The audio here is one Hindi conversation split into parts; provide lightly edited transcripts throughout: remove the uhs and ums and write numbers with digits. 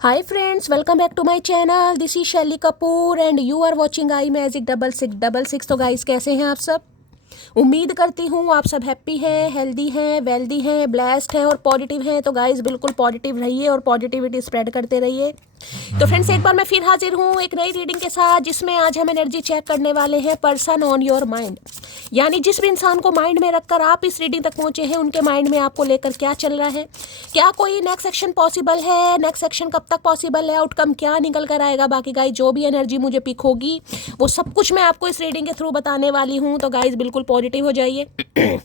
Hi friends, welcome back to my channel. This is Shelly Kapoor and you are watching I magic 6666। तो गाइस कैसे हैं आप सब? उम्मीद करती हूँ आप सब हैप्पी हैं, हेल्दी हैं, वेल्दी हैं, ब्लेस्ड हैं और पॉजिटिव हैं। तो गाइस बिल्कुल पॉजिटिव रहिए और पॉजिटिविटी स्प्रेड करते रहिए। तो फ्रेंड्स एक बार मैं फिर हाजिर हूँ एक नई रीडिंग के साथ, जिसमें आज हम एनर्जी चेक करने वाले हैं पर्सन ऑन योर माइंड। यानी जिस भी इंसान को माइंड में रखकर आप इस रीडिंग तक पहुंचे हैं, उनके माइंड में आपको लेकर क्या चल रहा है, क्या कोई नेक्स्ट एक्शन पॉसिबल है, नेक्स्ट एक्शन कब तक पॉसिबल है, आउटकम क्या निकल कर आएगा। बाकी गाइस जो भी एनर्जी मुझे पिक होगी वो सब कुछ मैं आपको इस रीडिंग के थ्रू बताने वाली हूँ। तो गाइस बिल्कुल पॉजिटिव हो जाइए।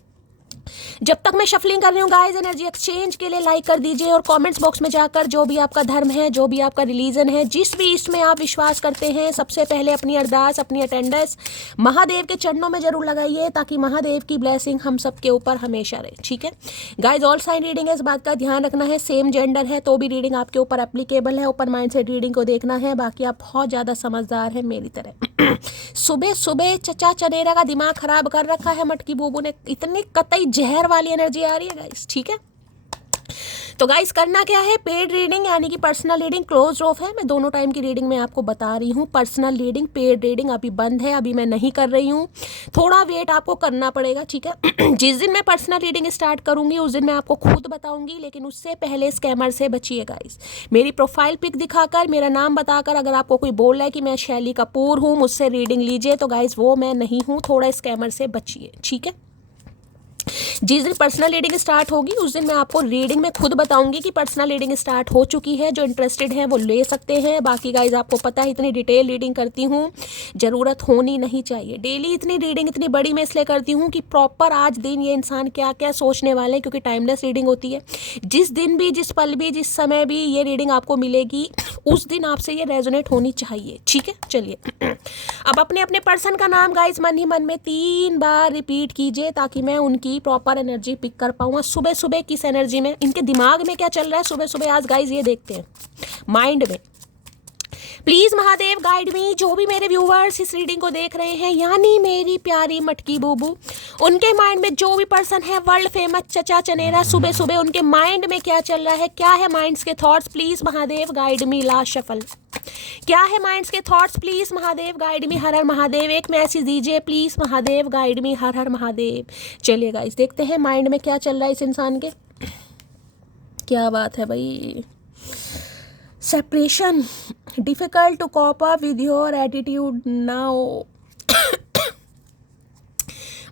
जब तक मैं शफलिंग कर रही हूँ गाइस, एनर्जी एक्सचेंज के लिए लाइक कर दीजिए और कमेंट्स बॉक्स में जाकर जो भी आपका धर्म है, जो भी आपका रिलीजन है, जिस भी इसमें आप विश्वास करते हैं, सबसे पहले अपनी अरदास, अपनी अटेंडेंस महादेव के चरणों में जरूर लगाइए, ताकि महादेव की ब्लेसिंग हम सबके ऊपर हमेशा रहे। ठीक है गाइस, ऑल साइन रीडिंग है, इस बात का ध्यान रखना है। सेम जेंडर है तो भी रीडिंग आपके ऊपर एप्लीकेबल है। ओपन माइंड से रीडिंग को देखना है। बाकी आप बहुत ज़्यादा समझदार हैं मेरी तरह। सुबह सुबह चचा चनेरा का दिमाग खराब कर रखा है मटकी बूबू ने। इतनी कतई जहर वाली एनर्जी आ रही है गाइस। ठीक है, तो गाइस करना क्या है, पेड रीडिंग यानी कि पर्सनल रीडिंग क्लोज ऑफ है। मैं दोनों टाइम की रीडिंग में आपको बता रही हूँ। पर्सनल रीडिंग, पेड रीडिंग अभी बंद है, अभी मैं नहीं कर रही हूँ। थोड़ा वेट आपको करना पड़ेगा। ठीक है, जिस दिन मैं पर्सनल रीडिंग स्टार्ट करूंगी उस दिन मैं आपको खुद बताऊंगी, लेकिन उससे पहले स्कैमर से बचिए गाइस। मेरी प्रोफाइल पिक दिखाकर, मेरा नाम बताकर अगर आपको कोई बोल रहा है कि मैं शैली कपूर हूँ, मुझसे रीडिंग लीजिए, तो गाइस वो मैं नहीं हूँ। थोड़ा स्कैमर से बचिए। ठीक है, जिस दिन पर्सनल रीडिंग स्टार्ट होगी उस दिन मैं आपको रीडिंग में खुद बताऊंगी कि पर्सनल रीडिंग स्टार्ट हो चुकी है। जो इंटरेस्टेड हैं वो ले सकते हैं। बाकी गाइज आपको पता है इतनी डिटेल रीडिंग करती हूँ, ज़रूरत होनी नहीं चाहिए। डेली इतनी रीडिंग इतनी बड़ी मैं इसलिए करती हूँ कि प्रॉपर आज दिन ये इंसान क्या क्या सोचने वाले हैं, क्योंकि टाइमलेस रीडिंग होती है। जिस दिन भी, जिस पल भी, जिस समय भी ये रीडिंग आपको मिलेगी उस दिन आपसे ये रेजोनेट होनी चाहिए। ठीक है, चलिए अब अपने अपने पर्सन का नाम गाइज मन ही मन में 3 बार रिपीट कीजिए, ताकि मैं उनकी प्रॉपर एनर्जी पिक कर पाऊँ। सुबह सुबह किस एनर्जी में, इनके दिमाग में क्या चल रहा है सुबह सुबह आज गाइज, ये देखते हैं माइंड में। प्लीज महादेव गाइड मी। जो भी मेरे व्यूवर्स इस रीडिंग को देख रहे हैं, यानी मेरी प्यारी मटकी बूबू, उनके माइंड में जो भी पर्सन है वर्ल्ड फेमस चचा चनेरा, सुबह सुबह उनके माइंड में क्या चल रहा है, क्या है माइंड्स के thoughts, please Mahadev guide me. Last shuffle, क्या है माइंड्स के thoughts, please Mahadev guide me. Har Har Mahadev. एक मैसेज दीजिए please Mahadev guide me. Har Har Mahadev. चलिए गाइस देखते हैं माइंड में क्या चल रहा है इस इंसान के। क्या बात है भाई। Separation, difficult to cope up with your attitude now.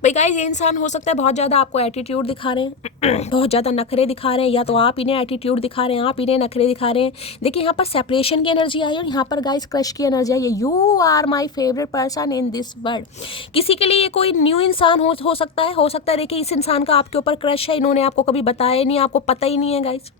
भाई गाइस ये इंसान हो सकता है बहुत ज़्यादा आपको एटीट्यूड दिखा रहे हैं, बहुत ज़्यादा नखरे दिखा रहे हैं, या तो आप इन्हें एटीट्यूड दिखा रहे हैं, आप इन्हें नखरे दिखा रहे हैं। देखिए यहाँ पर सेपरेशन की एनर्जी आई और यहाँ पर गाइस क्रश की एनर्जी आई है। You are my favourite person in this world. किसी के लिए ये कोई न्यू इंसान हो सकता है, देखिए इस इंसान का आपके ऊपर क्रश है, इन्होंने आपको कभी बताया नहीं, आपको पता ही नहीं है गाइस।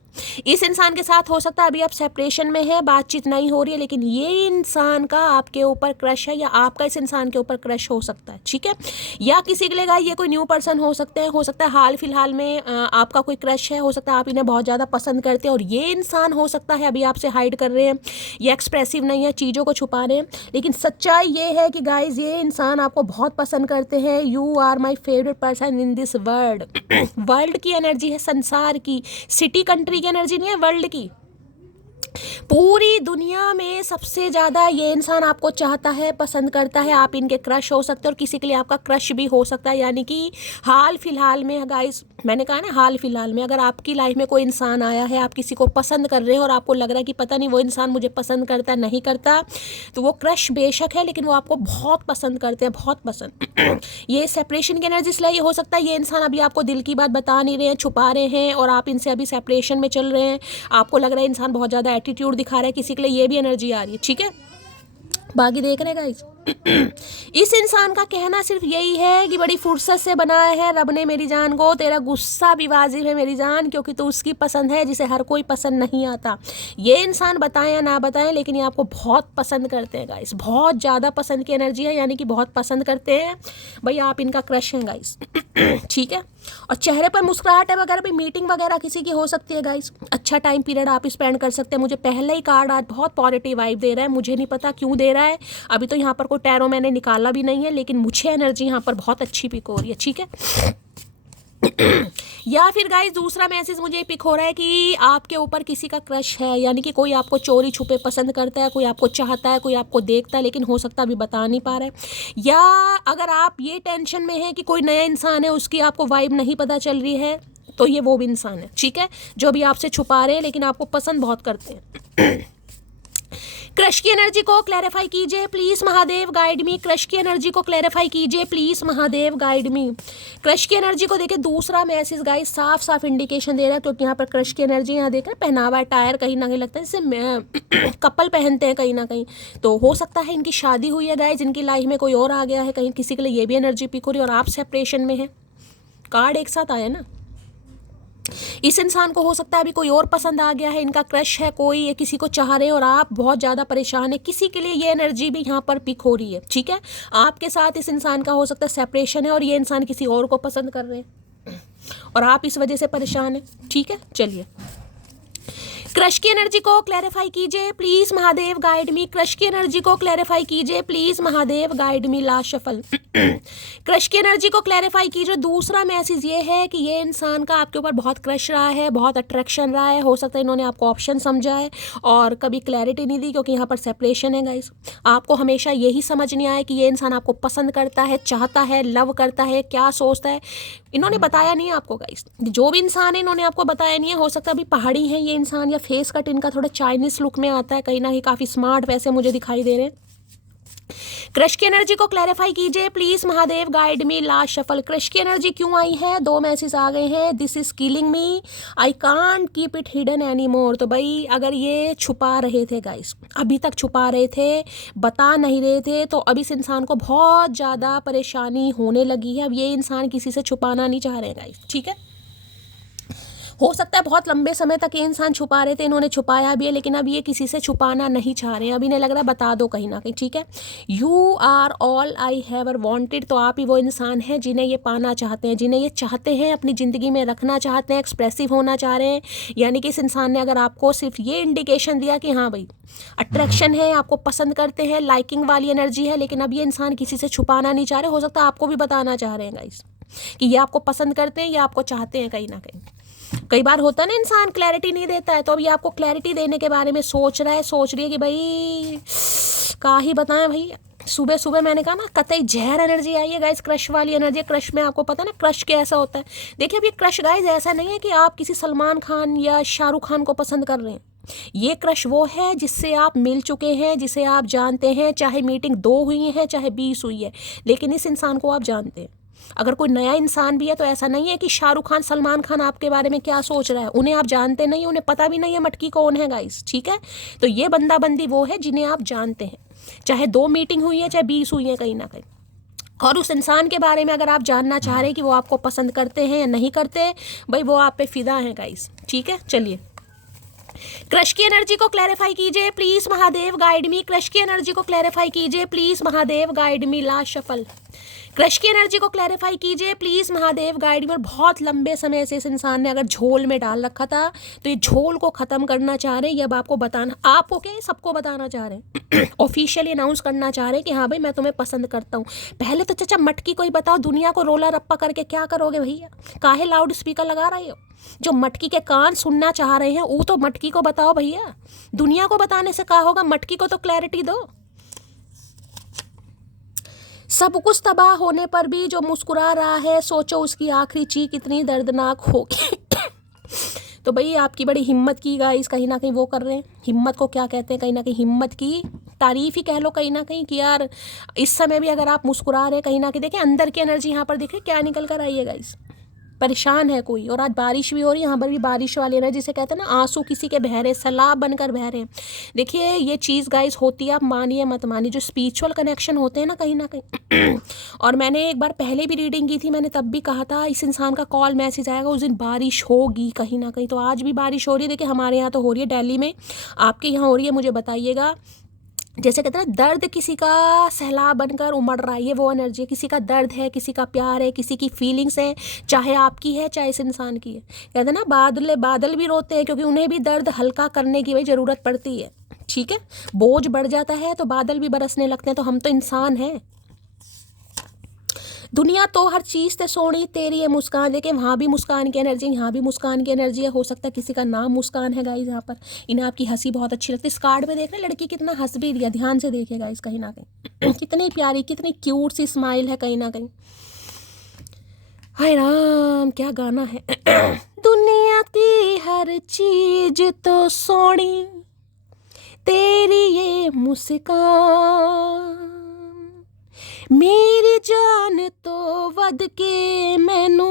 इस इंसान के साथ हो सकता है अभी आप सेपरेशन में है, बातचीत नहीं हो रही है, लेकिन ये इंसान का आपके ऊपर क्रश है, या आपका इस इंसान के ऊपर क्रश हो सकता है। ठीक है, या किसी के लिए ये कोई न्यू पर्सन हो सकता है हाल फिलहाल में आपका कोई क्रश है, हो सकता है आप इन्हें बहुत ज़्यादा पसंद करते हैं, और ये इंसान हो सकता है अभी आपसे हाइड कर रहे हैं, ये एक्सप्रेसिव नहीं है, चीज़ों को छुपा रहे हैं। लेकिन सच्चाई ये है कि गाइज ये इंसान आपको बहुत पसंद करते हैं। You are my favourite person in this world. World की एनर्जी है, संसार की, सिटी कंट्री की एनर्जी नहीं है, वर्ल्ड की। पूरी दुनिया में सबसे ज़्यादा ये इंसान आपको चाहता है, पसंद करता है। आप इनके क्रश हो सकते हैं और किसी के लिए आपका क्रश भी हो सकता है। यानी कि हाल फिलहाल में गाइस, मैंने कहा ना हाल फिलहाल में, अगर आपकी लाइफ में कोई इंसान आया है, आप किसी को पसंद कर रहे हैं और आपको लग रहा है कि पता नहीं वो इंसान मुझे पसंद करता नहीं करता, तो वो क्रश बेशक है लेकिन वो आपको बहुत पसंद करते हैं, बहुत पसंद। ये सेपरेशन की एनर्जी इसलिए हो सकता है ये इंसान अभी आपको दिल की बात बता नहीं रहे हैं, छुपा रहे हैं, और आप इनसे अभी सेपरेशन में चल रहे हैं। आपको लग रहा है इंसान बहुत ज़्यादा एटीट्यूड दिखा रहा है, किसी के लिए ये भी एनर्जी आ रही है। ठीक है, बाकी देख रहे गाइस। इस इंसान का कहना सिर्फ यही है कि बड़ी फुर्सत से बनाया है रब ने मेरी जान को, तेरा गुस्सा भी वाजिब है मेरी जान, क्योंकि तू उसकी पसंद है जिसे हर कोई पसंद नहीं आता। ये इंसान बताएं या ना बताएं, लेकिन ये आपको बहुत पसंद करते हैं गाइस, बहुत ज़्यादा पसंद की एनर्जी है, यानी कि बहुत पसंद करते हैं भाई, आप इनका क्रश हैं गाइस। ठीक है, और चेहरे पर मुस्कुराहट है वगैरह भी, मीटिंग वगैरह किसी की हो सकती है गाइस। अच्छा टाइम पीरियड आप स्पेंड कर सकते हैं। मुझे पहले ही कार्ड आज बहुत पॉजिटिव वाइब दे रहा है, मुझे नहीं पता क्यों दे रहा है, अभी तो यहाँ पर कोई टैरो मैंने निकाला भी नहीं है, लेकिन मुझे एनर्जी यहाँ पर बहुत अच्छी पिक हो रही है। ठीक है, या फिर गाइस दूसरा मैसेज मुझे पिक हो रहा है कि आपके ऊपर किसी का क्रश है, यानी कि कोई आपको चोरी छुपे पसंद करता है, कोई आपको चाहता है, कोई आपको देखता है, लेकिन हो सकता है अभी बता नहीं पा रहा है। या अगर आप ये टेंशन में हैं कि कोई नया इंसान है, उसकी आपको वाइब नहीं पता चल रही है, तो ये वो भी इंसान है, ठीक है, जो भी आपसे छुपा रहे हैं लेकिन आपको पसंद बहुत करते हैं। क्रश की एनर्जी को क्लैरिफाई कीजिए please Mahadev guide me. Crush की एनर्जी को क्लैरिफाई कीजिए please Mahadev guide me. Crush की एनर्जी को देखिए दूसरा मैसेज गाइस साफ साफ इंडिकेशन दे रहा है, क्योंकि यहाँ पर क्रश की एनर्जी यहाँ देख रहे हैं, पहनावा टायर कहीं ना कहीं लगता है जैसे कपल पहनते हैं कहीं ना कहीं, तो हो सकता है इनकी शादी हुई है गाइस, इनकी लाइफ में कोई और आ गया है, कहीं किसी के लिए ये भी एनर्जी पिक हो रही है, और आप सेपरेशन में है, कार्ड एक साथ आया ना। इस इंसान को हो सकता है अभी कोई और पसंद आ गया है, इनका क्रश है कोई, ये किसी को चाह रहे हैं और आप बहुत ज़्यादा परेशान है, किसी के लिए ये एनर्जी भी यहाँ पर पिक हो रही है, ठीक है। आपके साथ इस इंसान का हो सकता है सेपरेशन है और ये इंसान किसी और को पसंद कर रहे हैं और आप इस वजह से परेशान है, ठीक है। चलिए क्रश की एनर्जी को क्लैरिफाई कीजिए please Mahadev guide me. Crush की एनर्जी को क्लैरिफाई कीजिए please Mahadev guide me. Last shuffle. Crush की एनर्जी को क्लैरिफाई कीजिए। दूसरा मैसेज ये है कि ये इंसान का आपके ऊपर बहुत क्रश रहा है, बहुत अट्रैक्शन रहा है, हो सकता है इन्होंने आपको ऑप्शन समझा है और कभी क्लैरिटी नहीं दी, क्योंकि यहाँ पर सेपरेशन है गाइस। आपको हमेशा यही समझ नहीं आया कि ये इंसान आपको पसंद करता है, चाहता है, लव करता है, क्या सोचता है, इन्होंने बताया नहीं आपको गाइस। जो भी इंसान है इन्होंने आपको बताया नहीं है। हो सकता है अभी पहाड़ी है ये इंसान, या फेस कट इनका थोड़ा चाइनीज लुक में आता है, कहीं ना कहीं काफ़ी स्मार्ट वैसे मुझे दिखाई दे रहे हैं। क्रश की एनर्जी को क्लैरिफाई कीजिए please Mahadev guide me. Last shuffle. Crush की एनर्जी क्यों आई है, दो मैसेज आ गए हैं। This is killing me, I can't keep it hidden any more. तो भाई अगर ये छुपा रहे थे गाइस, अभी तक छुपा रहे थे, बता नहीं रहे थे, तो अब इस इंसान को बहुत ज़्यादा परेशानी होने लगी है। अब ये इंसान किसी से छुपाना नहीं चाह रहे हैं गाइस, ठीक है। हो सकता है बहुत लंबे समय तक ये इंसान छुपा रहे थे, इन्होंने छुपाया भी है, लेकिन अब ये किसी से छुपाना नहीं चाह रहे हैं। अब इन्हें लग रहा है बता दो कहीं ना कहीं, ठीक है। You are all I ever wanted. तो आप ही वो इंसान हैं जिन्हें ये पाना चाहते हैं, जिन्हें ये चाहते हैं, अपनी ज़िंदगी में रखना चाहते हैं, एक्सप्रेसिव होना चाह रहे हैं। यानी कि इस इंसान ने अगर आपको सिर्फ ये इंडिकेशन दिया कि हाँ भाई अट्रैक्शन है, आपको पसंद करते हैं, लाइकिंग वाली एनर्जी है, लेकिन अब ये इंसान किसी से छुपाना नहीं चाह रहे, हो सकता है आपको भी बताना चाह रहे हैं गाइस कि ये आपको पसंद करते हैं या आपको चाहते हैं कहीं ना कहीं। कई बार होता है ना इंसान क्लैरिटी नहीं देता है, तो अब ये आपको क्लैरिटी देने के बारे में सोच रहा है, सोच रही है कि भाई का ही बताएं भाई। सुबह सुबह मैंने कहा ना कतई जहर एनर्जी आई है गाइस, क्रश वाली एनर्जी। क्रश में आपको पता है ना क्रश कैसा होता है। देखिए अब ये क्रश गाइस ऐसा नहीं है कि आप किसी सलमान खान या शाहरुख खान को पसंद कर रहे हैं। ये क्रश वो है जिससे आप मिल चुके हैं, जिसे आप जानते हैं, चाहे मीटिंग 2 हुई है चाहे 20 हुई है, लेकिन इस इंसान को आप जानते हैं। अगर कोई नया इंसान भी है तो ऐसा नहीं है कि शाहरुख खान सलमान खान आपके बारे में क्या सोच रहा है, उन्हें आप जानते नहीं, उन्हें पता भी नहीं है मटकी कौन है गाइस, ठीक है। तो ये बंदा बंदी वो है जिन्हें आप जानते हैं, चाहे 2 मीटिंग हुई है चाहे 20 हुई है कहीं ना कहीं। और उस इंसान के बारे में अगर आप जानना चाह रहे हैं कि वो आपको पसंद करते हैं या नहीं करते, भाई वो आप पे फिदा है गाइस, ठीक है। चलिए क्रश की एनर्जी को क्लैरिफाई कीजिए please Mahadev guide me. Crush की एनर्जी को क्लैरिफाई कीजिए please Mahadev guide me. Last shuffle. Crush की एनर्जी को क्लैरिफाई कीजिए प्लीज महादेव गाइड में। बहुत लंबे समय से इस इंसान ने अगर झोल में डाल रखा था, तो ये झोल को खत्म करना चाह रहे हैं। ये अब आपको बताना, आपको क्या सबको बताना चाह रहे हैं, ऑफिशियली अनाउंस करना चाह रहे हैं कि हाँ भाई मैं तुम्हें पसंद करता हूँ। पहले तो चाचा मटकी को ही बताओ, दुनिया को रोला रप्पा करके क्या करोगे भैया, काहे लाउड स्पीकर लगा रहे हो। जो मटकी के कान सुनना चाह रहे हैं वो तो मटकी को बताओ भैया, दुनिया को बताने से क्या होगा, मटकी को तो क्लैरिटी दो। सब कुछ तबाह होने पर भी जो मुस्कुरा रहा है, सोचो उसकी आखिरी चीख कितनी दर्दनाक होगी। तो भाई आपकी बड़ी हिम्मत की गाइस, कहीं ना कहीं वो कर रहे हैं। हिम्मत को क्या कहते हैं, कहीं ना कहीं हिम्मत की तारीफ ही कह लो कहीं ना कहीं, कि यार इस समय भी अगर आप मुस्कुरा रहे हैं कहीं ना कहीं। देखें अंदर की एनर्जी यहाँ पर देखें क्या निकल कर आई है गाइस, परेशान है कोई। और आज बारिश भी हो रही है, यहाँ पर भी बारिश वाली एनर्जी, जिसे कहते हैं ना आंसू किसी के बह रहे, सैलाब बनकर बह रहे हैं। देखिए ये चीज़ गाइस होती है, आप मानिए मत मानिए, जो स्पिरिचुअल कनेक्शन होते हैं ना कहीं ना कहीं। और मैंने एक बार पहले भी रीडिंग की थी, मैंने तब भी कहा था इस इंसान का कॉल मैसेज आएगा, उस दिन बारिश होगी कहीं ना कहीं। तो आज भी बारिश हो रही है। देखिए हमारे यहाँ तो हो रही है दिल्ली में, आपके यहाँ हो रही है मुझे बताइएगा। जैसे कहते हैं ना दर्द किसी का सैलाब बनकर उमड़ रहा है, ये वो एनर्जी है। किसी का दर्द है, किसी का प्यार है, किसी की फीलिंग्स है, चाहे आपकी है चाहे इस इंसान की है। कहते हैं ना बादल भी रोते हैं, क्योंकि उन्हें भी दर्द हल्का करने की भाई ज़रूरत पड़ती है, ठीक है। बोझ बढ़ जाता है तो बादल भी बरसने लगते हैं, तो हम तो इंसान हैं। दुनिया तो हर चीज़ ते सोनी तेरी है मुस्कान। देखिए वहाँ भी मुस्कान की एनर्जी, यहाँ भी मुस्कान की एनर्जी है। हो सकता है किसी का नाम मुस्कान है गाइस यहाँ पर। इन्हें आपकी हंसी बहुत अच्छी लगती है। इस कार्ड में देख रहे लड़की कितना हंस भी दिया, ध्यान से देखिए गाइस, कहीं ना कहीं कितनी प्यारी, कितनी क्यूट सी स्माइल है कहीं ना कहीं। हाय राम, क्या गाना है। दुनिया की हर चीज तो सोनी तेरी ये मुस्कान, मेरी जान तो वध के मैनू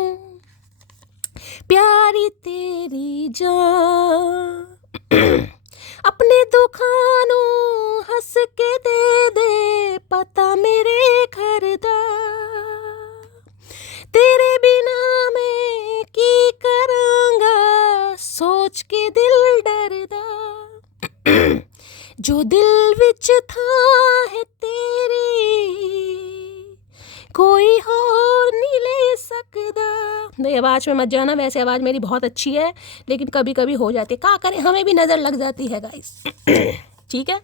प्यारी तेरी जान। अपने दुखां नू हंस के दे पता मेरे घर दा, तेरे बिना मैं की करांगा सोच के दिल डरदा। जो दिल विच था है तेरी कोई और नहीं ले सकदा। नहीं, आवाज़ में मत जाना, वैसे आवाज़ मेरी बहुत अच्छी है लेकिन कभी कभी हो जाती है, क्या करें, हमें भी नज़र लग जाती है गाइस। ठीक है।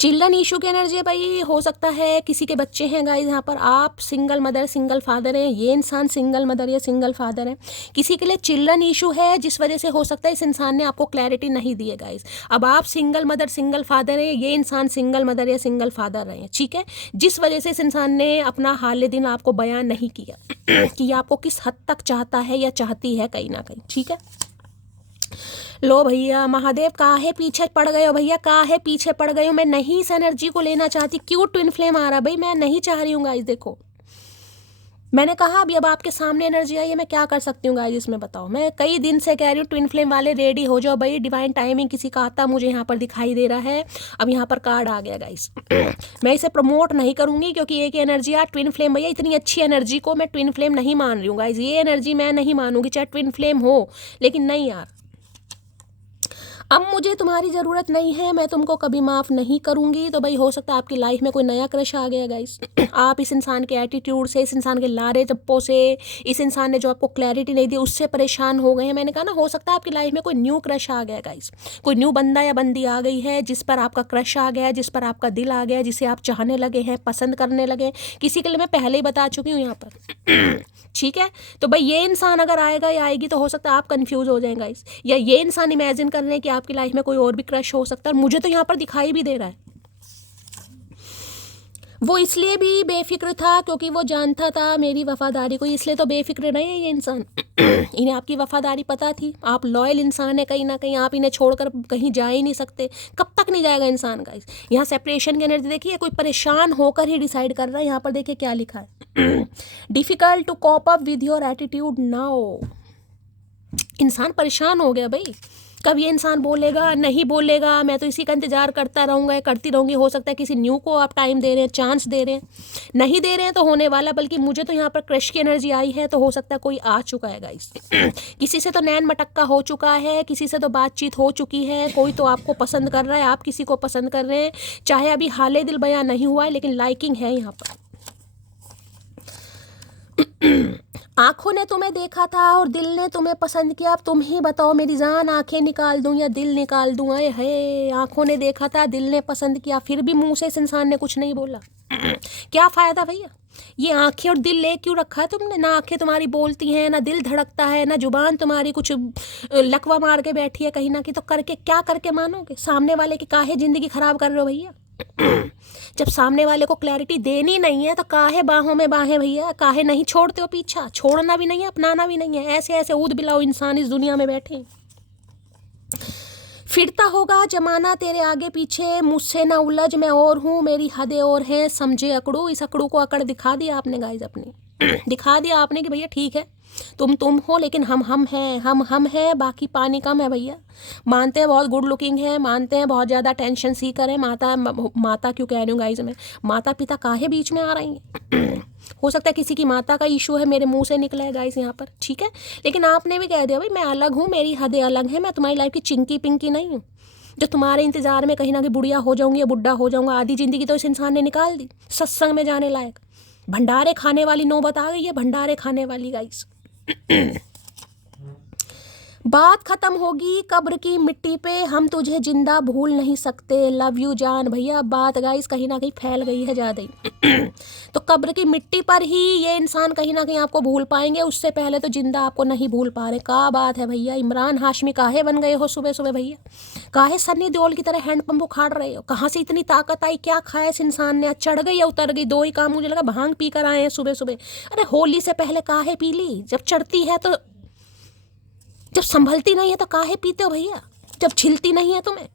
चिल्ड्रन इशू की एनर्जी है भाई। हो सकता है किसी के बच्चे हैं गाइस यहाँ पर, आप सिंगल मदर सिंगल फादर हैं, ये इंसान सिंगल मदर या सिंगल फादर है। किसी के लिए चिल्ड्रन इशू है जिस वजह से हो सकता है इस इंसान ने आपको क्लैरिटी नहीं दी है गाइस। अब आप सिंगल मदर सिंगल फादर हैं, ये इंसान सिंगल मदर या सिंगल फादर रहे हैं, ठीक है, जिस वजह से इस इंसान ने अपना हाल दिन आपको बयान नहीं किया कि आपको किस हद तक चाहता है या चाहती है कहीं ना कहीं। ठीक है। लो भैया महादेव, काहे पीछे पड़ गए हो भैया, काहे पीछे पड़ गए हो। मैं नहीं इस एनर्जी को लेना चाहती। क्यों ट्विन फ्लेम आ रहा भाई, मैं नहीं चाह रही हूँ गाइस। देखो मैंने कहा अभी अब आपके सामने एनर्जी आई है, मैं क्या कर सकती हूँ गाइस इसमें बताओ। मैं कई दिन से कह रही हूँ ट्विन फ्लेम वाले रेडी हो जाओ भाई, डिवाइन टाइमिंग किसी का आता मुझे यहाँ पर दिखाई दे रहा है। अब यहाँ पर कार्ड आ गया गाइस। मैं इसे प्रमोट नहीं करूँगी क्योंकि एक एनर्जी यार ट्विन फ्लेम भैया, इतनी अच्छी एनर्जी को मैं ट्विन फ्लेम नहीं मान रही हूँ गाइस। ये एनर्जी मैं नहीं मानूंगी चाहे ट्विन फ्लेम हो, लेकिन नहीं यार, अब मुझे तुम्हारी ज़रूरत नहीं है, मैं तुमको कभी माफ़ नहीं करूँगी। तो भाई हो सकता है आपकी लाइफ में कोई नया क्रश आ गया गाइस। आप इस इंसान के एटीट्यूड से, इस इंसान के लारे टप्पों से, इस इंसान ने जो आपको क्लैरिटी नहीं दी उससे परेशान हो गए हैं। मैंने कहा ना, हो सकता है आपकी लाइफ में कोई न्यू क्रश आ गया गाइस, कोई न्यू बंदा या बंदी आ गई है जिस पर आपका क्रश आ गया है, जिस पर आपका दिल आ गया है, जिसे आप चाहने लगे हैं, पसंद करने लगे। किसी के लिए मैं पहले ही बता चुकी हूँ यहाँ पर। ठीक है। तो भाई ये इंसान अगर आएगा या आएगी तो हो सकता है आप कंफ्यूज हो जाएंगे गाइस, या ये इंसान इमेजिन कर रहे हैं कि आपकी लाइफ में कोई और भी क्रश हो सकता है। और मुझे तो यहाँ पर दिखाई भी दे रहा है वो इसलिए भी बेफिक्र था क्योंकि वो जानता था मेरी वफादारी को, इसलिए तो बेफिक्र नहीं है ये इंसान। इन्हें आपकी वफादारी पता थी, आप लॉयल इंसान है कहीं ना कहीं, आप इन्हें छोड़कर कहीं जा ही नहीं सकते। कब तक नहीं जाएगा इंसान गाइस। यहाँ सेपरेशन की एनर्जी देखिए, कोई परेशान होकर ही डिसाइड कर रहा है। यहाँ पर देखिए क्या लिखा है, difficult to cope up with your attitude now. इंसान परेशान हो गया भाई। कब ये इंसान बोलेगा, नहीं बोलेगा, मैं तो इसी का इंतजार करता रहूँगा, करती रहूँगी। हो सकता है किसी न्यू को आप टाइम दे रहे हैं, चांस दे रहे हैं, नहीं दे रहे हैं तो होने वाला। बल्कि मुझे तो यहाँ पर क्रश की एनर्जी आई है, तो हो सकता है कोई आ चुका है गाइस। किसी से तो नैन मटक्का हो चुका है, किसी से तो बातचीत हो चुकी है, कोई तो आपको पसंद कर रहा है, आप किसी को पसंद कर रहे हैं। चाहे अभी हाले दिल बयां नहीं हुआ है लेकिन लाइकिंग है यहाँ पर। आंखों ने तुम्हें देखा था और दिल ने तुम्हें पसंद किया। अब तुम ही बताओ मेरी जान, आंखें निकाल दूं या दिल निकाल दूं। आए है, आंखों ने देखा था, दिल ने पसंद किया, फिर भी मुंह से इस इंसान ने कुछ नहीं बोला। क्या फ़ायदा भैया, ये आंखें और दिल ले क्यों रखा है तुमने। ना आंखें तुम्हारी बोलती हैं, ना दिल धड़कता है, ना जुबान तुम्हारी कुछ लकवा मार के बैठी है कहीं ना कहीं। तो करके क्या करके मानोगे। सामने वाले की काहे ज़िंदगी ख़राब कर रहे हो भैया। जब सामने वाले को क्लैरिटी देनी नहीं है तो काहे बाहों में बाहें भैया, काहे नहीं छोड़ते हो पीछा। छोड़ना भी नहीं है, अपनाना भी नहीं है। ऐसे ऐसे ऊद बिलाओ इंसान इस दुनिया में बैठे। फिरता होगा जमाना तेरे आगे पीछे, मुझसे ना उलझ, मैं और हूँ, मेरी हदें और हैं, समझे अकड़ू। इस अकड़ू को अकड़ दिखा दिया आपने गाइस, अपने दिखा दिया आपने कि भैया ठीक है तुम हो लेकिन हम हैं, हम हैं, बाकी पानी कम है भैया। मानते हैं बहुत गुड लुकिंग है, मानते हैं बहुत ज़्यादा टेंशन सीकर है। माता क्यों कह रही हूँ गाइस मैं, माता पिता काहे बीच में आ रही हैं। हो सकता है किसी की माता का इशू है, मेरे मुंह से निकला है गाइस यहाँ पर, ठीक है। लेकिन आपने भी कह दिया भाई मैं अलग हूँ, मेरी हदें अलग हैं, मैं तुम्हारी लाइफ की चिंकी पिंकी नहीं हूँ जो तुम्हारे इंतजार में कहीं ना कहीं बुढ़िया हो जाऊंगी या बुढ़ा हो जाऊंगा। आधी ज़िंदगी तो इस इंसान ने निकाल दी सत्संग में जाने लायक। भंडारे खाने वाली नौबत आ गई है, भंडारे खाने वाली गाइस। बात खत्म होगी कब्र की मिट्टी पे, हम तुझे जिंदा भूल नहीं सकते, लव यू जान। भैया बात गाइस कहीं ना कहीं फैल गई है ज़्यादा ही। तो कब्र की मिट्टी पर ही ये इंसान कहीं ना कहीं आपको भूल पाएंगे, उससे पहले तो जिंदा आपको नहीं भूल पा रहे। क्या बात है भैया, इमरान हाशमी काहे बन गए हो सुबह सुबह भैया? काहे सन्नी देओल की तरह हैंडपंप उखाड़ रहे हो? कहाँ से इतनी ताकत आई? क्या खाया इस इंसान ने? चढ़ गई या उतर गई? दो ही काम, मुझे लगा भांग पी कर आए हैं सुबह सुबह। अरे होली से पहले काहे पी ली? जब चढ़ती है तो, जब संभलती नहीं है तो काहे पीते हो भैया? जब छिलती नहीं है तुम्हें।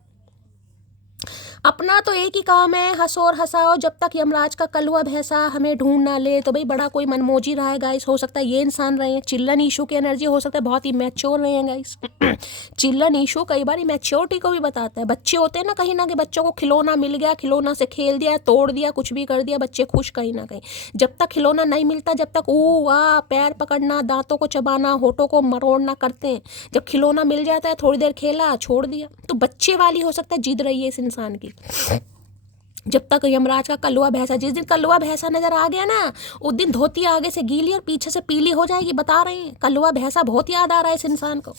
अपना तो एक ही काम है, हंसो और हंसाओ, जब तक यमराज का कलवा भैंसा हमें ढूंढ ना ले। तो भाई बड़ा कोई मनमोजी रहा है गाइस, हो सकता है ये इंसान रहे हैं। चिल्लन ईशू की एनर्जी हो सकता है बहुत ही मैच्योर रहे हैं गाइस। चिल्लन ईशू कई बार मैच्योरिटी को भी बताता है। बच्चे होते हैं ना, कहीं ना कहीं बच्चों को खिलौना मिल गया, खिलौना से खेल दिया, तोड़ दिया, कुछ भी कर दिया, बच्चे खुश कहीं ना कहीं। जब तक खिलौना नहीं मिलता, जब तक ऊ वाह पैर पकड़ना, दांतों को चबाना, होठों को मरोड़ना करते हैं। जब खिलौना मिल जाता है, थोड़ी देर खेला, छोड़ दिया। तो बच्चे वाली हो सकता है जिद रही है इस इंसान की। जब तक यमराज का कलवा भैंसा, जिस दिन कलवा भैंसा नजर आ गया ना, उस दिन धोती आगे से गीली और पीछे से पीली हो जाएगी। बता रहे हैं, कलवा भैंसा बहुत याद आ रहा है इस इंसान को।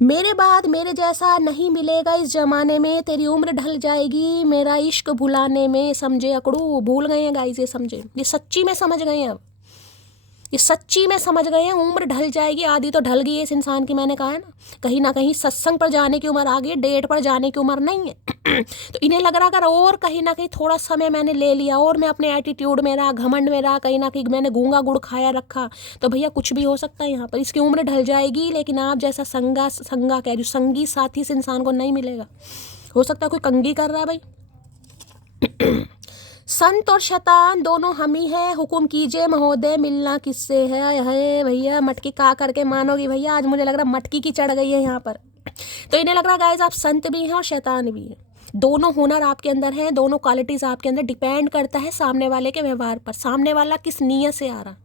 मेरे बाद मेरे जैसा नहीं मिलेगा इस जमाने में, तेरी उम्र ढल जाएगी मेरा इश्क भुलाने में। समझे अकड़ू? भूल गए हैं गाइस, ये समझे, ये सच्ची में समझ गए हैं। अब ये सच्ची में समझ गए हैं, उम्र ढल जाएगी। आदि तो ढल गई है इस इंसान की, मैंने कहा है ना कहीं सत्संग पर जाने की उम्र आ गई, डेट पर जाने की उम्र नहीं है। तो इन्हें लग रहा अगर और कहीं ना कहीं थोड़ा समय मैंने ले लिया और मैं अपने एटीट्यूड में रहा, घमंड में रहा, कहीं ना कहीं मैंने गूंगा गुड़ खाया रखा, तो भैया कुछ भी हो सकता है यहाँ पर। इसकी उम्र ढल जाएगी, लेकिन आप जैसा संगा कह जो संगी साथी इस इंसान को नहीं मिलेगा। हो सकता है कोई कंगी कर रहा है भाई। संत और शैतान दोनों हम ही हैं, हुक्म कीजिए महोदय मिलना किससे है भैया। मटकी का करके मानोगी भैया, आज मुझे लग रहा मटकी की चढ़ गई है यहाँ पर। तो इन्हें लग रहा गाइस आप संत भी हैं और शैतान भी हैं। दोनों हुनर आपके अंदर हैं, दोनों क्वालिटीज़ आपके अंदर। डिपेंड करता है सामने वाले के व्यवहार पर, सामने वाला किस नीयत से आ रहा।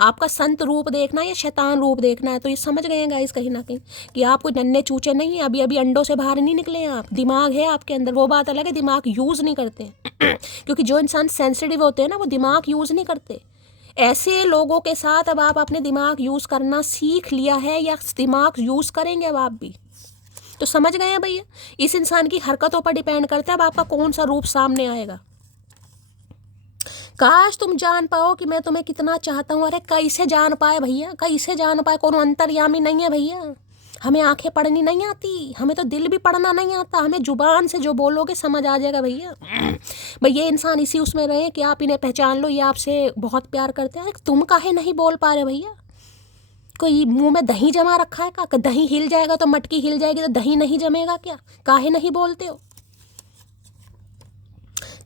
आपका संत रूप देखना है या शैतान रूप देखना है। तो ये समझ गए हैं गाइस कहीं ना कहीं कि आप कोई नन्हे चूचे नहीं हैं, अभी अभी अंडों से बाहर नहीं निकले हैं आप। दिमाग है आपके अंदर, वो बात अलग है, दिमाग यूज़ नहीं करते हैं। क्योंकि जो इंसान सेंसिटिव होते हैं ना, वो दिमाग यूज़ नहीं करते। ऐसे लोगों के साथ अब आप अपने दिमाग यूज़ करना सीख लिया है या दिमाग यूज़ करेंगे अब आप भी। तो समझ गए हैं भैया, इस इंसान की हरकतों पर डिपेंड करता है अब आपका कौन सा रूप सामने आएगा। काश तुम जान पाओ कि मैं तुम्हें कितना चाहता हूँ। अरे कैसे जान पाए भैया, कैसे जान पाए? कोनो अंतर्यामी नहीं है भैया। हमें आंखें पढ़नी नहीं आती, हमें तो दिल भी पढ़ना नहीं आता, हमें जुबान से जो बोलोगे समझ आ जाएगा भैया। भाई ये इंसान इसी उसमें रहे कि आप इन्हें पहचान लो, ये आपसे बहुत प्यार करते हैं। तुम काहे नहीं बोल पा रहे भैया? कोई मुंह में दही जमा रखा है का? दही हिल जाएगा तो मटकी हिल जाएगी, तो दही नहीं जमेगा क्या? काहे नहीं बोलते हो?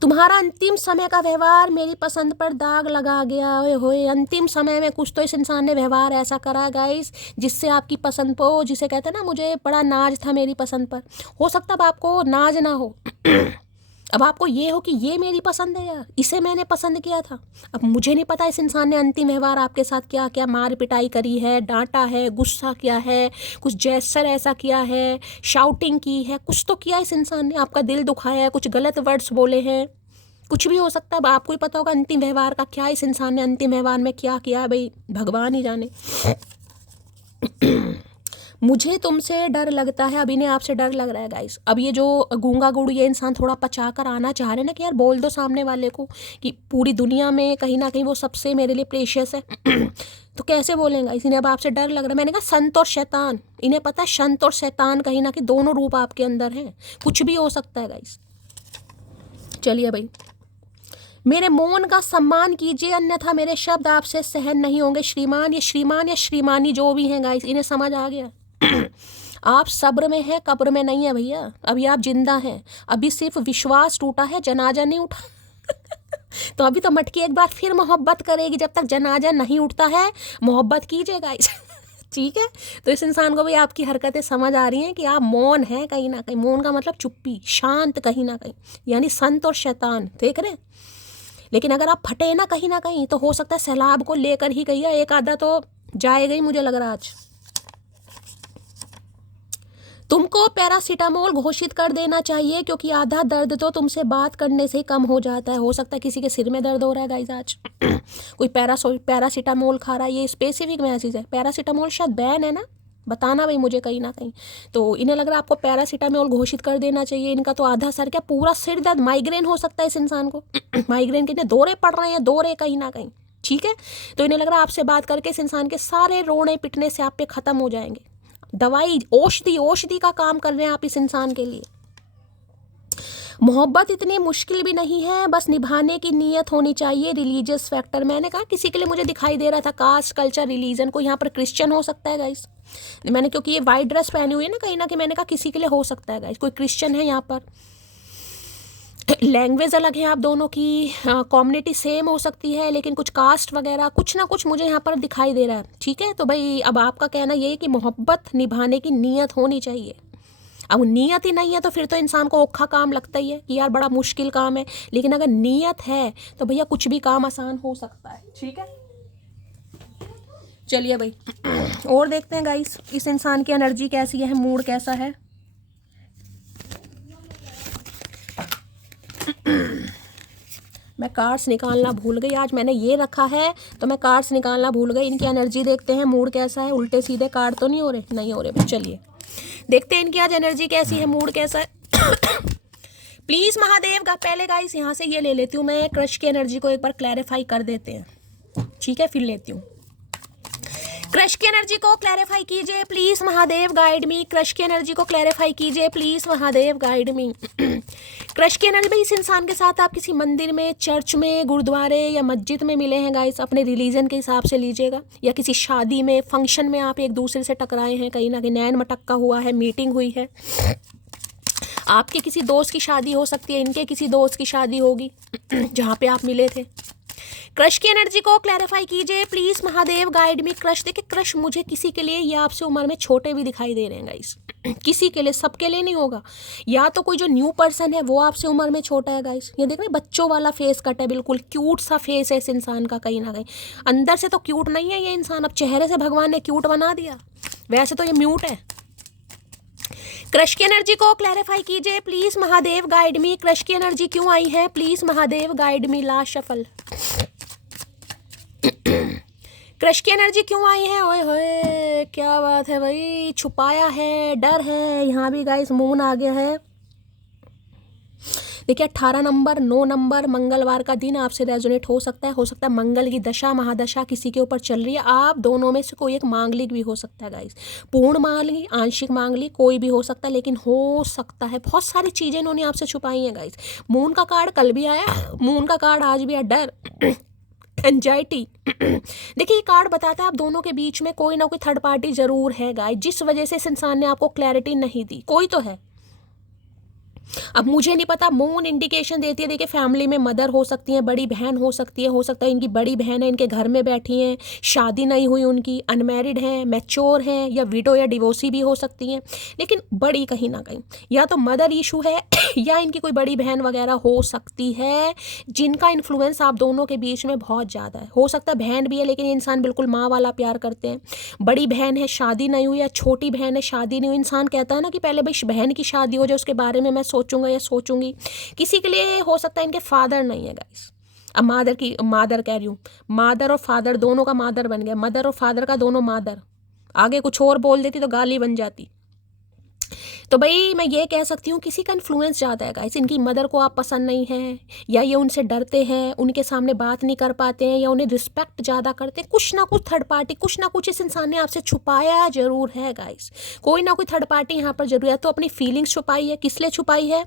तुम्हारा अंतिम समय का व्यवहार मेरी पसंद पर दाग लगा गया। ओए होए, अंतिम समय में कुछ तो इस इंसान ने व्यवहार ऐसा करा गाइस जिससे आपकी पसंद को, जिसे कहते हैं ना मुझे बड़ा नाज था मेरी पसंद पर। हो सकता अब आपको नाज ना हो। अब आपको ये हो कि ये मेरी पसंद है यार, इसे मैंने पसंद किया था। अब मुझे नहीं पता इस इंसान ने अंतिम व्यवहार आपके साथ क्या क्या मार पिटाई करी है, डांटा है, गुस्सा किया है, कुछ जेस्चर ऐसा किया है, शाउटिंग की है, कुछ तो किया इस इंसान ने, आपका दिल दुखाया है, कुछ गलत वर्ड्स बोले हैं, कुछ भी हो सकता है। अब आपको ही पता होगा अंतिम व्यवहार का क्या, इस इंसान ने अंतिम व्यवहार में क्या किया है भाई, भगवान ही जाने। मुझे तुमसे डर लगता है, अब इन्हें आपसे डर लग रहा है गाइस। अब ये जो गूंगा गुड़ ये इंसान थोड़ा पचा कर आना चाह रहे हैं ना कि यार बोल दो सामने वाले को कि पूरी दुनिया में कहीं ना कहीं वो सबसे मेरे लिए प्रेशियस है। तो कैसे बोलेंगे गाइस? इन्हें अब आपसे डर लग रहा है। मैंने कहा संत और शैतान, इन्हें पता है संत और शैतान कहीं ना कहीं दोनों रूप आपके अंदर हैं, कुछ भी हो सकता है गाइस। चलिए भाई, मेरे मौन का सम्मान कीजिए अन्यथा मेरे शब्द आपसे सहन नहीं होंगे। श्रीमान, ये श्रीमान या श्रीमानी जो भी हैं गाइस, इन्हें समझ आ गया। आप सब्र में हैं, कब्र में नहीं है भैया। अभी आप जिंदा हैं, अभी सिर्फ विश्वास टूटा है, जनाजा नहीं उठा। तो अभी तो मटकी एक बार फिर मोहब्बत करेगी, जब तक जनाजा नहीं उठता है मोहब्बत कीजिए गाइस। ठीक है, तो इस इंसान को भी आपकी हरकतें समझ आ रही हैं कि आप मौन हैं कहीं ना कहीं। मौन का मतलब चुप्पी, शांत कहीं ना कहीं, यानी संत और शैतान देख रहे हैं। लेकिन अगर आप फटे ना कहीं ना कहीं तो हो सकता है सैलाब को लेकर ही गई, एक आधा तो जाएगा ही मुझे लग रहा आज। तुमको पैरासीटामोल घोषित कर देना चाहिए, क्योंकि आधा दर्द तो तुमसे बात करने से ही कम हो जाता है। हो सकता है किसी के सिर में दर्द हो रहा है गाइस आज कोई पैरासीटामोल खा रहा है। ये स्पेसिफिक मैसेज है, पैरासीटामोल शायद बैन है ना, बताना भाई मुझे कहीं ना कहीं। तो इन्हें लग रहा है आपको पैरासीटामोल घोषित कर देना चाहिए। इनका तो आधा सर क्या पूरा सिर दर्द, माइग्रेन हो सकता है इस इंसान को माइग्रेन के इन्हें दौरे पड़ रहे हैं, दौरे कहीं ना कहीं, ठीक है। तो इन्हें लग रहा है आपसे बात करके इस इंसान के सारे रोने पिटने से आप पे ख़त्म हो जाएंगे। दवाई औषधि का काम कर रहे हैं आप इस इंसान के लिए। मोहब्बत इतनी मुश्किल भी नहीं है, बस निभाने की नीयत होनी चाहिए। रिलीजियस फैक्टर, मैंने कहा किसी के लिए मुझे दिखाई दे रहा था कास्ट कल्चर रिलीजन को, यहाँ पर क्रिश्चियन हो सकता है गाइस। मैंने क्योंकि ये वाइट ड्रेस पहनी हुई है ना कहीं ना कहीं, मैंने कहा किसी के लिए हो सकता है गाइस, कोई क्रिश्चियन है यहाँ पर। लैंग्वेज अलग है आप दोनों की, कम्युनिटी सेम हो सकती है, लेकिन कुछ कास्ट वगैरह कुछ ना कुछ मुझे यहाँ पर दिखाई दे रहा है, ठीक है। तो भाई अब आपका कहना ये है कि मोहब्बत निभाने की नीयत होनी चाहिए। अब नीयत ही नहीं है तो फिर तो इंसान को औखा काम लगता ही है कि यार बड़ा मुश्किल काम है, लेकिन अगर नीयत है तो भैया कुछ भी काम आसान हो सकता है, ठीक है। चलिए भाई और देखते हैं गाइस इस इंसान की एनर्जी कैसी है, मूड कैसा है। मैं कार्ड्स निकालना भूल गई, आज मैंने ये रखा है तो मैं कार्ड्स निकालना भूल गई। इनकी एनर्जी देखते हैं, मूड कैसा है। उल्टे सीधे कार्ड तो नहीं हो रहे भाई। चलिए देखते हैं इनकी आज एनर्जी कैसी है, मूड कैसा है प्लीज़ महादेव का। पहले गाइस यहाँ से ये ले लेती हूँ मैं, क्रश की एनर्जी को एक बार क्लैरिफाई कर देते हैं, ठीक है, फिर लेती हूँ। क्रश की एनर्जी को क्लैरिफाई कीजिए please Mahadev, guide me. Crush की एनर्जी को क्लैरिफाई कीजिए please Mahadev, guide me. Crush की एनर्जी, इस इंसान के साथ आप किसी मंदिर में, चर्च में, गुरुद्वारे या मस्जिद में मिले हैं गाइस, अपने रिलीजन के हिसाब से लीजिएगा, या किसी शादी में, फंक्शन में आप एक दूसरे से टकराए हैं, कहीं ना कहीं नैन मटक्का हुआ है, मीटिंग हुई है। आपके किसी दोस्त की शादी हो सकती है, इनके किसी दोस्त की शादी होगी जहाँ पे आप मिले थे। क्रश की एनर्जी को क्लैरिफाई कीजिए please Mahadev, guide me. Crush, देखिए क्रश मुझे किसी के लिए, या आपसे उम्र में छोटे भी दिखाई दे रहे हैं गाइस किसी के लिए, सबके लिए नहीं होगा। या तो कोई जो न्यू पर्सन है वो आपसे उम्र में छोटा है गाइस। ये देख रहे हैं बच्चों वाला फेस कट है, बिल्कुल क्यूट सा फेस है इस इंसान का, कहीं ना कहीं अंदर से तो क्यूट नहीं है ये इंसान, अब चेहरे से भगवान ने क्यूट बना दिया, वैसे तो ये म्यूट है। क्रश की एनर्जी को क्लैरिफाई कीजिए please Mahadev, guide me. Crush की एनर्जी क्यों आई है please Mahadev, guide me. Last shuffle. Crush की एनर्जी क्यों आई है? ओए होए क्या बात है भाई, छुपाया है, डर है। यहाँ भी गाइस मून आ गया है। देखिए 18 नंबर 9 नंबर मंगलवार का दिन आपसे रेजोनेट हो सकता है मंगल की दशा महादशा किसी के ऊपर चल रही है। आप दोनों में से कोई एक मांगलिक भी हो सकता है गाइस, पूर्ण मांगलिक, आंशिक मांगलिक, कोई भी हो सकता है, लेकिन हो सकता है बहुत सारी चीज़ें इन्होंने आपसे छुपाई हैं गाइस। मून का कार्ड कल भी आया, मून का कार्ड आज भी आया, डर, एंजाइटी। देखिए ये कार्ड बताता है आप दोनों के बीच में कोई ना कोई थर्ड पार्टी जरूर है गाइस, जिस वजह से इस इंसान ने आपको क्लैरिटी नहीं दी, कोई तो है। अब मुझे नहीं पता, मून इंडिकेशन देती है, देखिए फैमिली में मदर हो सकती है, बड़ी बहन हो सकती है, हो सकता है इनकी बड़ी बहन है, इनके घर में बैठी हैं, शादी नहीं हुई उनकी, अनमैरिड हैं, मैच्योर हैं, या विडो या डिवोर्सी भी हो सकती हैं, लेकिन बड़ी कहीं ना कहीं या तो मदर इशू है या इनकी कोई बड़ी बहन वगैरह हो सकती है जिनका इन्फ्लुएंस आप दोनों के बीच में बहुत ज़्यादा है। हो सकता है बहन भी है, लेकिन इंसान बिल्कुल माँ वाला प्यार करते हैं। बड़ी बहन है, शादी नहीं हुई, या छोटी बहन है, शादी नहीं हुई। इंसान कहता है ना कि पहले भाई बहन की शादी हो जाए, उसके बारे में मैं सोचूंगा या सोचूंगी। किसी के लिए हो सकता है इनके फादर नहीं है गाइस। अब मादर कह रही हूँ, मादर और फादर दोनों का मादर बन गया, मदर और फादर का दोनों मादर। आगे कुछ और बोल देती तो गाली बन जाती। तो भाई मैं ये कह सकती हूँ किसी का इन्फ्लुएंस ज़्यादा है गाइस। इनकी मदर को आप पसंद नहीं हैं, या ये उनसे डरते हैं, उनके सामने बात नहीं कर पाते हैं, या उन्हें रिस्पेक्ट ज़्यादा करते हैं। कुछ ना कुछ थर्ड पार्टी, कुछ ना कुछ इस इंसान ने आपसे छुपाया जरूर है गाइस। कोई ना कोई थर्ड पार्टी यहाँ पर जरूर है। तो अपनी फीलिंग्स छुपाई है, किस लिए छुपाई है?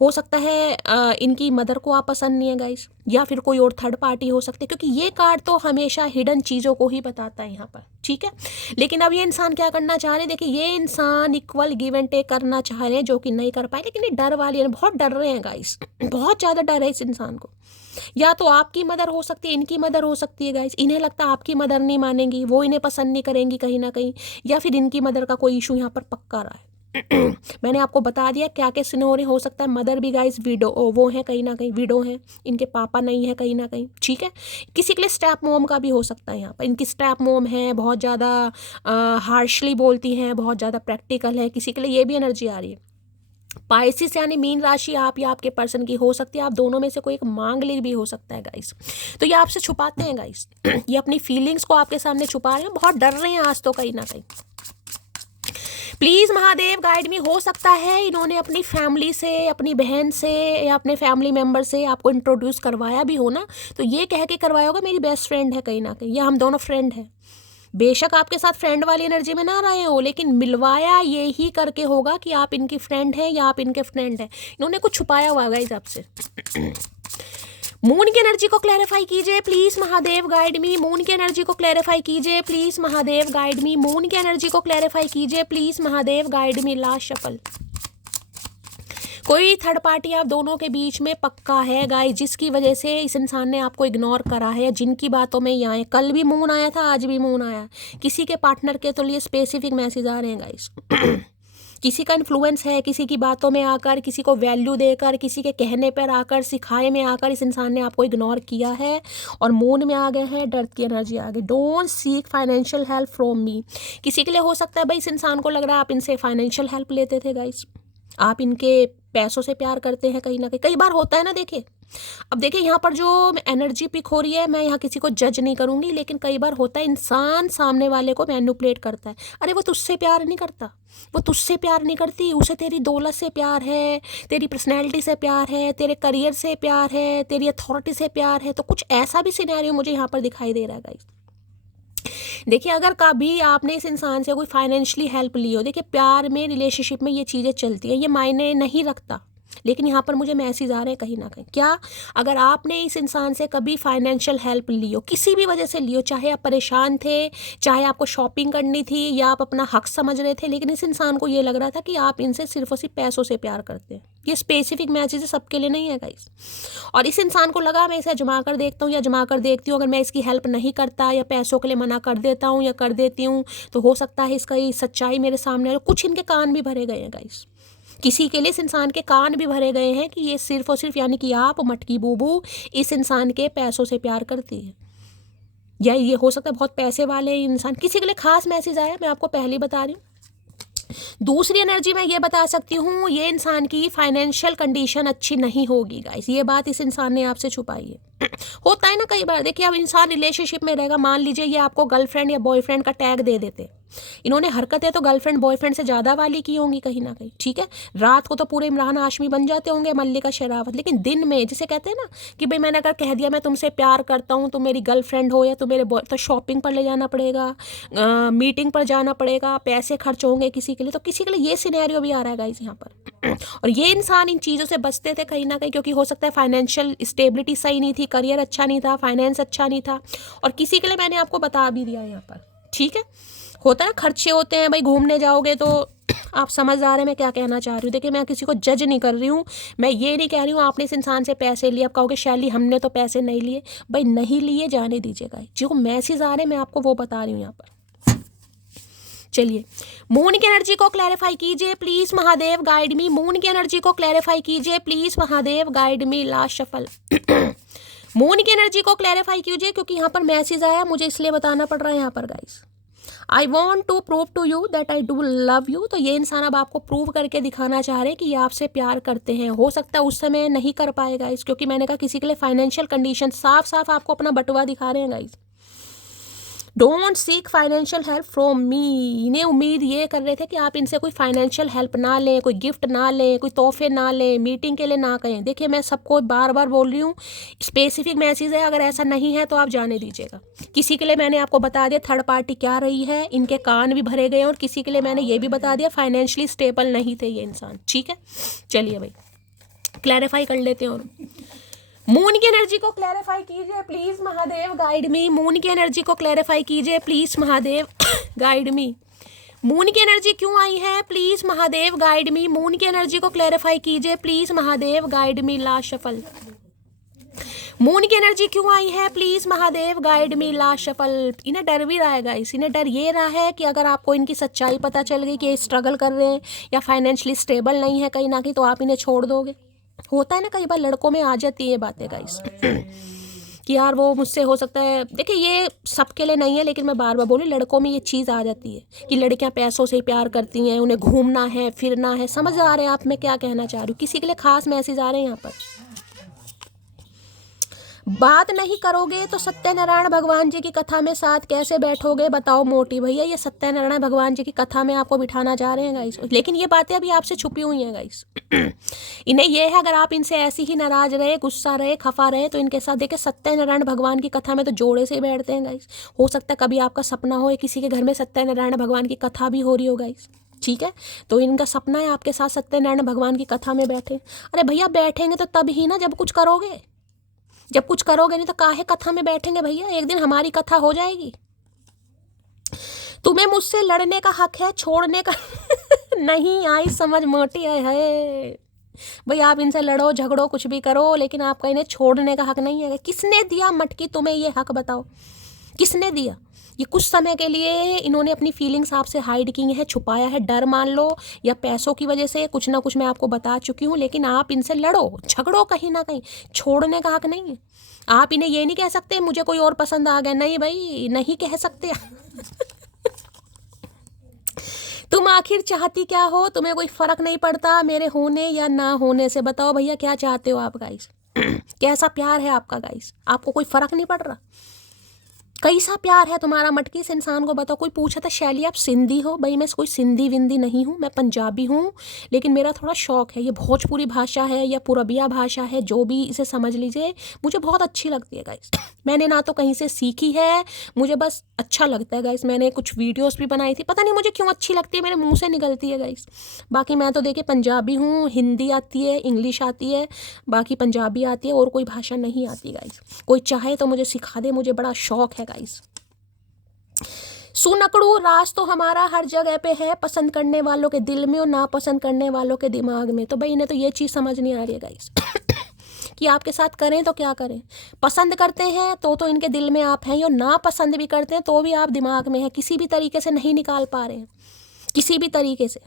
हो सकता है इनकी मदर को आप पसंद नहीं है गाइस, या फिर कोई और थर्ड पार्टी हो सकती है, क्योंकि ये कार्ड तो हमेशा हिडन चीज़ों को ही बताता है यहाँ पर, ठीक है। लेकिन अब ये इंसान क्या करना चाह रहे हैं? देखिए ये इंसान इक्वल गिव एंड टेक करना चाह रहे हैं, जो कि नहीं कर पाए। लेकिन ये डर वाली है, बहुत डर रहे हैं गाइस, बहुत ज़्यादा डर है इस इंसान को। या तो आपकी मदर हो सकती है, इनकी मदर हो सकती है गाइस। इन्हें लगता है आपकी मदर नहीं मानेंगी, वो इन्हें पसंद नहीं करेंगी कहीं ना कहीं, या फिर इनकी मदर का कोई इशू यहाँ पर पक्का रहा है। मैंने आपको बता दिया क्या क्या सिनेरियो हो सकता है। मदर भी गाइस विडो वो है, कहीं ना कहीं विडो है, इनके पापा नहीं है कहीं ना कहीं, ठीक है। किसी के लिए स्टेप मोम का भी हो सकता है यहाँ पर, इनकी स्टेप मोम है, बहुत ज़्यादा हार्शली बोलती हैं, बहुत ज़्यादा प्रैक्टिकल है, किसी के लिए ये भी एनर्जी आ रही है। पाइसिस यानी मीन राशि आप या आपके पर्सन की हो सकती है, आप दोनों में से कोई एक मांगलिक भी हो सकता है गाइस। तो ये आपसे छुपाते हैं गाइस, ये अपनी फीलिंग्स को आपके सामने छुपा रहे हैं, बहुत डर रहे हैं आज तो कहीं ना कहीं। प्लीज महादेव गाइड मी। हो सकता है इन्होंने अपनी फैमिली से, अपनी बहन से या अपने फैमिली मेंबर से आपको इंट्रोड्यूस करवाया भी हो ना, तो ये कह के करवाया होगा मेरी बेस्ट फ्रेंड है कहीं ना कहीं, या हम दोनों फ्रेंड हैं। बेशक आपके साथ फ्रेंड वाली एनर्जी में ना रहे हो, लेकिन मिलवाया ये ही करके होगा कि आप इनकी फ्रेंड हैं या आप इनके फ्रेंड हैं। इन्होंने कुछ छुपाया हुआ गाइस आपसे। मून की एनर्जी को क्लैरिफाई कीजिए please Mahadev guide me. Moon की एनर्जी को क्लैरिफाई कीजिए please Mahadev guide me. Moon की एनर्जी को क्लैरिफाई कीजिए please Mahadev guide me. Last shuffle. कोई थर्ड पार्टी आप दोनों के बीच में पक्का है गाइस, जिसकी वजह से इस इंसान ने आपको इग्नोर करा है, जिनकी बातों में ये आए। कल भी मून आया था, आज भी मून आया। किसी के पार्टनर के तो लिए स्पेसिफिक मैसेज आ रहे हैं गाइस। किसी का इन्फ्लुएंस है, किसी की बातों में आकर, किसी को वैल्यू देकर, किसी के कहने पर आकर, सिखाए में आकर इस इंसान ने आपको इग्नोर किया है और मून में आ गए हैं, डर की एनर्जी आ गई। Don't seek financial help from me. किसी के लिए हो सकता है भाई इस इंसान को लग रहा है आप इनसे फाइनेंशियल हेल्प लेते थे गाइस, आप इनके पैसों से प्यार करते हैं कहीं ना कहीं। कई बार होता है ना, देखिए अब देखिए यहाँ पर जो एनर्जी पिक हो रही है, मैं यहाँ किसी को जज नहीं करूँगी, लेकिन कई बार होता है इंसान सामने वाले को मैनिपुलेट करता है। अरे वो तुझसे प्यार नहीं करता, वो तुझसे प्यार नहीं करती, उसे तेरी दौलत से प्यार है, तेरी पर्सनैलिटी से प्यार है, तेरे करियर से प्यार है, तेरी अथॉरिटी से प्यार है। तो कुछ ऐसा भी सिनेरियो मुझे यहाँ पर दिखाई दे रहा है गाइस। देखिए अगर कभी आपने इस इंसान से कोई फाइनेंशियली हेल्प ली हो, देखिए प्यार में, रिलेशनशिप में ये चीज़ें चलती हैं, ये मायने नहीं रखता, लेकिन यहाँ पर मुझे मैसेज आ रहे हैं कहीं ना कहीं। क्या अगर आपने इस इंसान से कभी फाइनेंशियल हेल्प ली हो, किसी भी वजह से ली हो, चाहे आप परेशान थे, चाहे आपको शॉपिंग करनी थी, या आप अपना हक समझ रहे थे, लेकिन इस इंसान को ये लग रहा था कि आप इनसे सिर्फ और सिर्फ पैसों से प्यार करते हैं। ये स्पेसिफिक मैसेज सबके लिए नहीं है गाइस। और इस इंसान को लगा मैं इसे आजमा कर देखता हूँ या आजमा कर देखती हूँ, अगर मैं इसकी हेल्प नहीं करता या पैसों के लिए मना कर देता हूँ या कर देती हूँ, तो हो सकता है इसका ये सच्चाई मेरे सामने। कुछ इनके कान भी भरे गए हैं गाइस, किसी के लिए इस इंसान के कान भी भरे गए हैं कि ये सिर्फ और सिर्फ, यानी कि आप मटकी बूबू इस इंसान के पैसों से प्यार करती है, या ये हो सकता है बहुत पैसे वाले इंसान। किसी के लिए खास मैसेज आया, मैं आपको पहले ही बता रही हूँ। दूसरी एनर्जी मैं ये बता सकती हूँ, ये इंसान की फाइनेंशियल कंडीशन अच्छी नहीं होगी गाइस, ये बात इस इंसान ने आपसे छुपाई है। होता है ना कई बार, देखिए अब इंसान रिलेशनशिप में रहेगा, मान लीजिए ये आपको गर्लफ्रेंड या बॉयफ्रेंड का टैग दे देते, इन्होंने हरकतें तो गर्लफ्रेंड बॉयफ्रेंड से ज़्यादा वाली की होंगी कहीं ना कहीं, ठीक है। रात को तो पूरे इमरान हाशमी बन जाते होंगे, मल्लिका शेरावत, लेकिन दिन में जिसे कहते हैं ना कि भाई मैंने अगर कह दिया मैं तुमसे प्यार करता हूँ, तुम मेरी गर्लफ्रेंड हो या तुम मेरे बॉय, तो शॉपिंग पर ले जाना पड़ेगा, मीटिंग पर जाना पड़ेगा, पैसे खर्च होंगे किसी के लिए। तो किसी के लिए ये सिनेरियो भी आ रहा है गाइस यहाँ पर। और ये इंसान इन चीज़ों से बचते थे कहीं ना कहीं, क्योंकि हो सकता है फाइनेंशियल स्टेबिलिटी सही नहीं थी, करियर अच्छा नहीं था, फाइनेंस अच्छा नहीं था। और किसी के लिए मैंने आपको बता भी दिया यहाँ पर, ठीक है। होता है ना खर्चे होते हैं भाई, घूमने जाओगे तो आप समझ आ रहे हैं मैं क्या कहना चाह रही हूँ। देखिए मैं किसी को जज नहीं कर रही हूँ, मैं ये नहीं कह रही हूँ आपने इस इंसान से पैसे लिए, आप कहोगे शैली हमने तो पैसे नहीं लिए, भाई नहीं लिए, जाने दीजिएगा। जो मैसेज आ रहे हैं मैं आपको वो बता रही हूँ यहाँ पर। चलिए मून की एनर्जी को क्लैरिफाई कीजिए please Mahadev guide me. Moon की एनर्जी को क्लैरिफाई कीजिए please Mahadev guide me. Last shuffle. Moon की एनर्जी को क्लैरिफाई कीजिए, क्योंकि यहाँ पर मैसेज आया, मुझे इसलिए बताना पड़ रहा है यहाँ पर guys. I want to prove to you that I do love you. तो ये इंसान अब आपको प्रूव करके दिखाना चाह रहे हैं कि ये आपसे प्यार करते हैं। हो सकता है उस समय नहीं कर पाएगा इस, क्योंकि मैंने कहा किसी के लिए फाइनेंशियल कंडीशन साफ साफ आपको अपना बटुआ दिखा रहे हैं guys. Don't seek financial help from me. इन्हें उम्मीद ये कर रहे थे कि आप इनसे कोई फाइनेंशियल हेल्प ना लें, कोई गिफ्ट ना लें, कोई तोहफे ना लें, मीटिंग के लिए ना कहें। देखिए मैं सबको बार बार बोल रही हूँ, स्पेसिफिक मैसेज है, अगर ऐसा नहीं है तो आप जाने दीजिएगा। किसी के लिए मैंने आपको बता दिया थर्ड पार्टी क्या रही है, इनके कान भी भरे गए, और किसी के लिए मैंने ये भी बता दिया फाइनेंशियली स्टेबल नहीं थे ये इंसान, ठीक है। चलिए भाई क्लैरिफाई कर लेते हैं। और मून की एनर्जी को क्लैरिफाई कीजिए please Mahadev guide me. Moon की एनर्जी को क्लैरिफाई कीजिए please Mahadev guide me. Moon की एनर्जी क्यों आई है please Mahadev guide me. Moon की एनर्जी को क्लैरिफाई कीजिए please Mahadev guide me. Last shuffle. Moon की एनर्जी क्यों आई है? Please Mahadev guide me. Last shuffle. इन्हें डर भी रहा है गाइस, इन्हें डर ये रहा है कि अगर आपको इनकी सच्चाई पता चल गई कि ये स्ट्रगल कर रहे हैं या फाइनेंशियली स्टेबल नहीं है कहीं ना कहीं, तो आप इन्हें छोड़ दोगे। होता है ना कई बार लड़कों में आ जाती है बातें गाइस कि यार वो मुझसे हो सकता है। देखिए ये सबके लिए नहीं है, लेकिन मैं बार बार बोलूँ लड़कों में ये चीज़ आ जाती है कि लड़कियां पैसों से ही प्यार करती हैं, उन्हें घूमना है फिरना है। समझ आ रहे हैं आप मैं क्या कहना चाह रही हूँ? किसी के लिए खास मैसेज आ रहे हैं यहाँ पर। बात नहीं करोगे तो सत्यनारायण भगवान जी की कथा में साथ कैसे बैठोगे? बताओ मोटी भैया, ये सत्यनारायण भगवान जी की कथा में आपको बिठाना चाह रहे हैं गाइस, लेकिन ये बातें अभी आपसे छुपी हुई हैं गाइस। इन्हें ये है अगर आप इनसे ऐसी ही नाराज रहे, गुस्सा रहे, खफा रहे, तो इनके साथ देखिए सत्यनारायण भगवान की कथा में तो जोड़े से ही बैठते हैं गाइस। हो सकता है कभी आपका सपना हो किसी के घर में सत्यनारायण भगवान की कथा भी हो रही हो गाइस, ठीक है? तो इनका सपना है आपके साथ सत्यनारायण भगवान की कथा में बैठे। अरे भैया बैठेंगे तो तब ही ना जब कुछ करोगे, जब कुछ करोगे नहीं तो काहे कथा में बैठेंगे भैया? एक दिन हमारी कथा हो जाएगी। तुम्हें मुझसे लड़ने का हक है, छोड़ने का नहीं। आई समझ मोटी है भाई, आप इनसे लड़ो झगड़ो कुछ भी करो, लेकिन आपका इन्हें छोड़ने का हक नहीं है। किसने दिया मटकी तुम्हें ये हक? बताओ किसने दिया? ये कुछ समय के लिए इन्होंने अपनी फीलिंग्स आपसे हाइड की है, छुपाया है, डर मान लो या पैसों की वजह से, कुछ ना कुछ मैं आपको बता चुकी हूँ। लेकिन आप इनसे लड़ो झगड़ो कहीं ना कहीं, छोड़ने का हक नहीं है। आप इन्हें ये नहीं कह सकते मुझे कोई और पसंद आ गया, नहीं भाई नहीं कह सकते। तुम आखिर चाहती क्या हो? तुम्हें कोई फर्क नहीं पड़ता मेरे होने या ना होने से। बताओ भैया क्या चाहते हो आप गाइस? कैसा प्यार है आपका गाइस? आपको कोई फर्क नहीं पड़ रहा? कैसा प्यार है तुम्हारा मटकी इस इंसान को? बताओ। कोई पूछा था शैली आप सिंधी हो? भाई मैं कोई सिंधी विंधी नहीं हूँ, मैं पंजाबी हूँ, लेकिन मेरा थोड़ा शौक है। ये भोजपुरी भाषा है या पुरबिया भाषा है, जो भी इसे समझ लीजिए, मुझे बहुत अच्छी लगती है गाइस। मैंने ना तो कहीं से सीखी है, मुझे बस अच्छा लगता है गाइस। मैंने कुछ वीडियोस भी बनाई थी, पता नहीं मुझे क्यों अच्छी लगती है, मेरे मुंह से निकलती है गाइस। बाकी मैं तो देखिए पंजाबी हूँ, हिंदी आती है, इंग्लिश आती है, बाकी पंजाबी आती है, और कोई भाषा नहीं आती गाइस। कोई चाहे तो मुझे सिखा दे, मुझे बड़ा शौक है गाइस। सुनकड़ू राज तो हमारा हर जगह पे है, पसंद करने वालों के दिल में और नापसंद करने वालों के दिमाग में। तो भाई इन्हें तो ये चीज़ समझ नहीं आ रही है गाइस कि आपके साथ करें तो क्या करें। पसंद करते हैं तो इनके दिल में आप हैं, और नापसंद भी करते हैं तो भी आप दिमाग में हैं, किसी भी तरीके से नहीं निकाल पा रहे हैं, किसी भी तरीके से।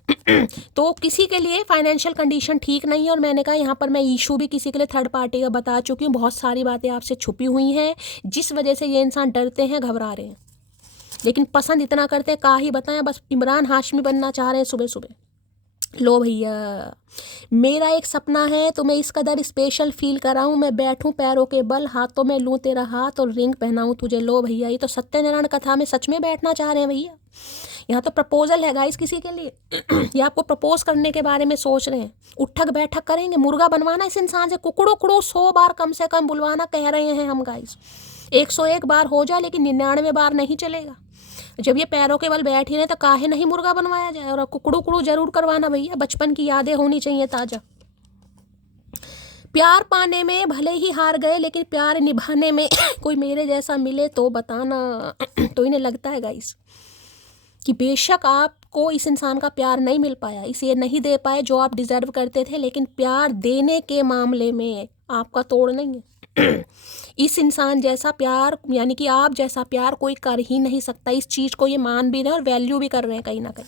तो किसी के लिए फाइनेंशियल कंडीशन ठीक नहीं है, और मैंने कहा यहाँ पर मैं इशू भी किसी के लिए थर्ड पार्टी का बता चुकी हूँ। बहुत सारी बातें आपसे छुपी हुई हैं जिस वजह से ये इंसान डरते हैं, घबरा रहे हैं, लेकिन पसंद इतना करते हैं का ही बताएं। बस इमरान हाशमी बनना चाह रहे हैं सुबह सुबह। लो भैया मेरा एक सपना है, तुम्हें इस कदर स्पेशल फील कराऊं, मैं बैठूं पैरों के बल, हाथों में लूं तेरा हाथ और रिंग पहनाऊं तुझे। लो भैया ये तो सत्यनारायण कथा में सच में बैठना चाह रहे हैं भैया। यहाँ तो प्रपोजल है गाइस किसी के लिए। ये आपको प्रपोज करने के बारे में सोच रहे हैं, उठक बैठक करेंगे, मुर्गा बनवाना इस इंसान से, कुकड़ो कुड़ो 100 बार कम से कम बुलवाना कह रहे हैं हम गाइस। 101 बार हो जाए लेकिन 99 बार नहीं चलेगा। जब ये पैरों के बल बैठ ही रहे तो काहे नहीं मुर्गा बनवाया जाए, और कुकड़ू कुड़ू जरूर करवाना भैया, बचपन की यादें होनी चाहिए ताजा। प्यार पाने में भले ही हार गए, लेकिन प्यार निभाने में कोई मेरे जैसा मिले तो बताना। तो इन्हें लगता है गाइस कि बेशक आपको इस इंसान का प्यार नहीं मिल पाया, इसे नहीं दे पाए जो आप डिजर्व करते थे, लेकिन प्यार देने के मामले में आपका तोड़ नहीं है। इस इंसान जैसा प्यार, यानी कि आप जैसा प्यार कोई कर ही नहीं सकता। इस चीज़ को ये मान भी रहे हैं और वैल्यू भी कर रहे हैं कहीं ना कहीं।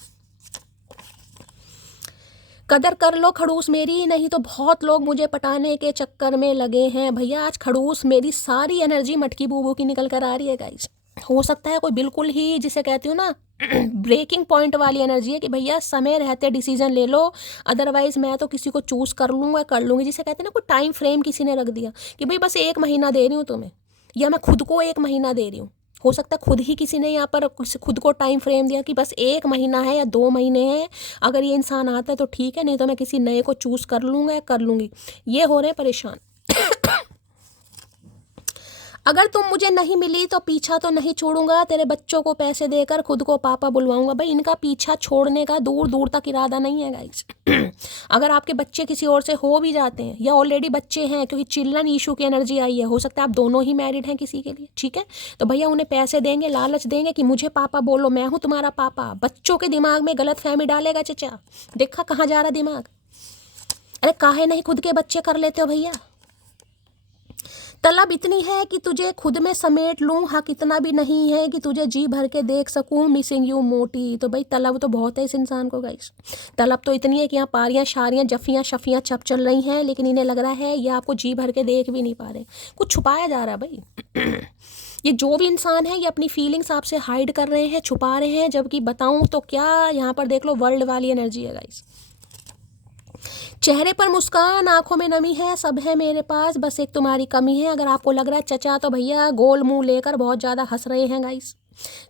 कदर कर लो खड़ूस मेरी, नहीं तो बहुत लोग मुझे पटाने के चक्कर में लगे हैं। भैया आज खड़ूस मेरी सारी एनर्जी मटकी बूबू की निकल कर आ रही है गाइस। हो सकता है कोई बिल्कुल ही जिसे कहती हूँ ना ब्रेकिंग पॉइंट वाली एनर्जी है कि भैया समय रहते डिसीजन ले लो, अदरवाइज मैं तो किसी को चूज कर लूँगा कर लूँगी। जिसे कहते हैं ना कोई टाइम फ्रेम किसी ने रख दिया कि भाई बस 1 महीना दे रही हूँ तुम्हें, या मैं खुद को 1 महीना दे रही हूँ। हो सकता है खुद ही किसी ने यहाँ पर खुद को टाइम फ्रेम दिया कि बस 1 महीना है या 2 महीने हैं, अगर ये इंसान आता है तो ठीक है, नहीं तो मैं किसी नए को चूज कर लूँगा या कर लूँगी। ये हो रहे हैं परेशान। अगर तुम मुझे नहीं मिली तो पीछा तो नहीं छोड़ूंगा, तेरे बच्चों को पैसे देकर खुद को पापा बुलवाऊंगा। भाई इनका पीछा छोड़ने का दूर दूर तक इरादा नहीं है गाइस। अगर आपके बच्चे किसी और से हो भी जाते हैं या ऑलरेडी बच्चे हैं, क्योंकि चिल्ड्रन इशू की एनर्जी आई है, हो सकता है आप दोनों ही मैरिड हैं किसी के लिए, ठीक है, तो भैया उन्हें पैसे देंगे, लालच देंगे कि मुझे पापा बोलो, मैं हूँ तुम्हारा पापा। बच्चों के दिमाग में गलत फहमी डालेगा चचा। देखा कहाँ जा रहा दिमाग। अरे काहे नहीं खुद के बच्चे कर लेते हो भैया। तलब इतनी है कि तुझे खुद में समेट लूं, हक इतना भी नहीं है कि तुझे जी भर के देख सकूं, मिसिंग यू मोटी। तो भाई तलब तो बहुत है इस इंसान को गाइस। तलब तो इतनी है कि यहाँ पारियाँ शारियाँ जफियाँ शफियाँ चप चल रही हैं, लेकिन इन्हें लग रहा है ये आपको जी भर के देख भी नहीं पा रहे, कुछ छुपाया जा रहा है भाई। ये जो भी इंसान है ये अपनी फीलिंग्स आपसे हाइड कर रहे हैं, छुपा रहे हैं, जबकि बताऊं तो क्या, यहाँ पर देख लो वर्ल्ड वाली एनर्जी है गाइस। चेहरे पर मुस्कान, आंखों में नमी है, सब है मेरे पास, बस एक तुम्हारी कमी है। अगर आपको लग रहा है चचा तो भैया गोल मुंह लेकर बहुत ज़्यादा हंस रहे हैं गाइस,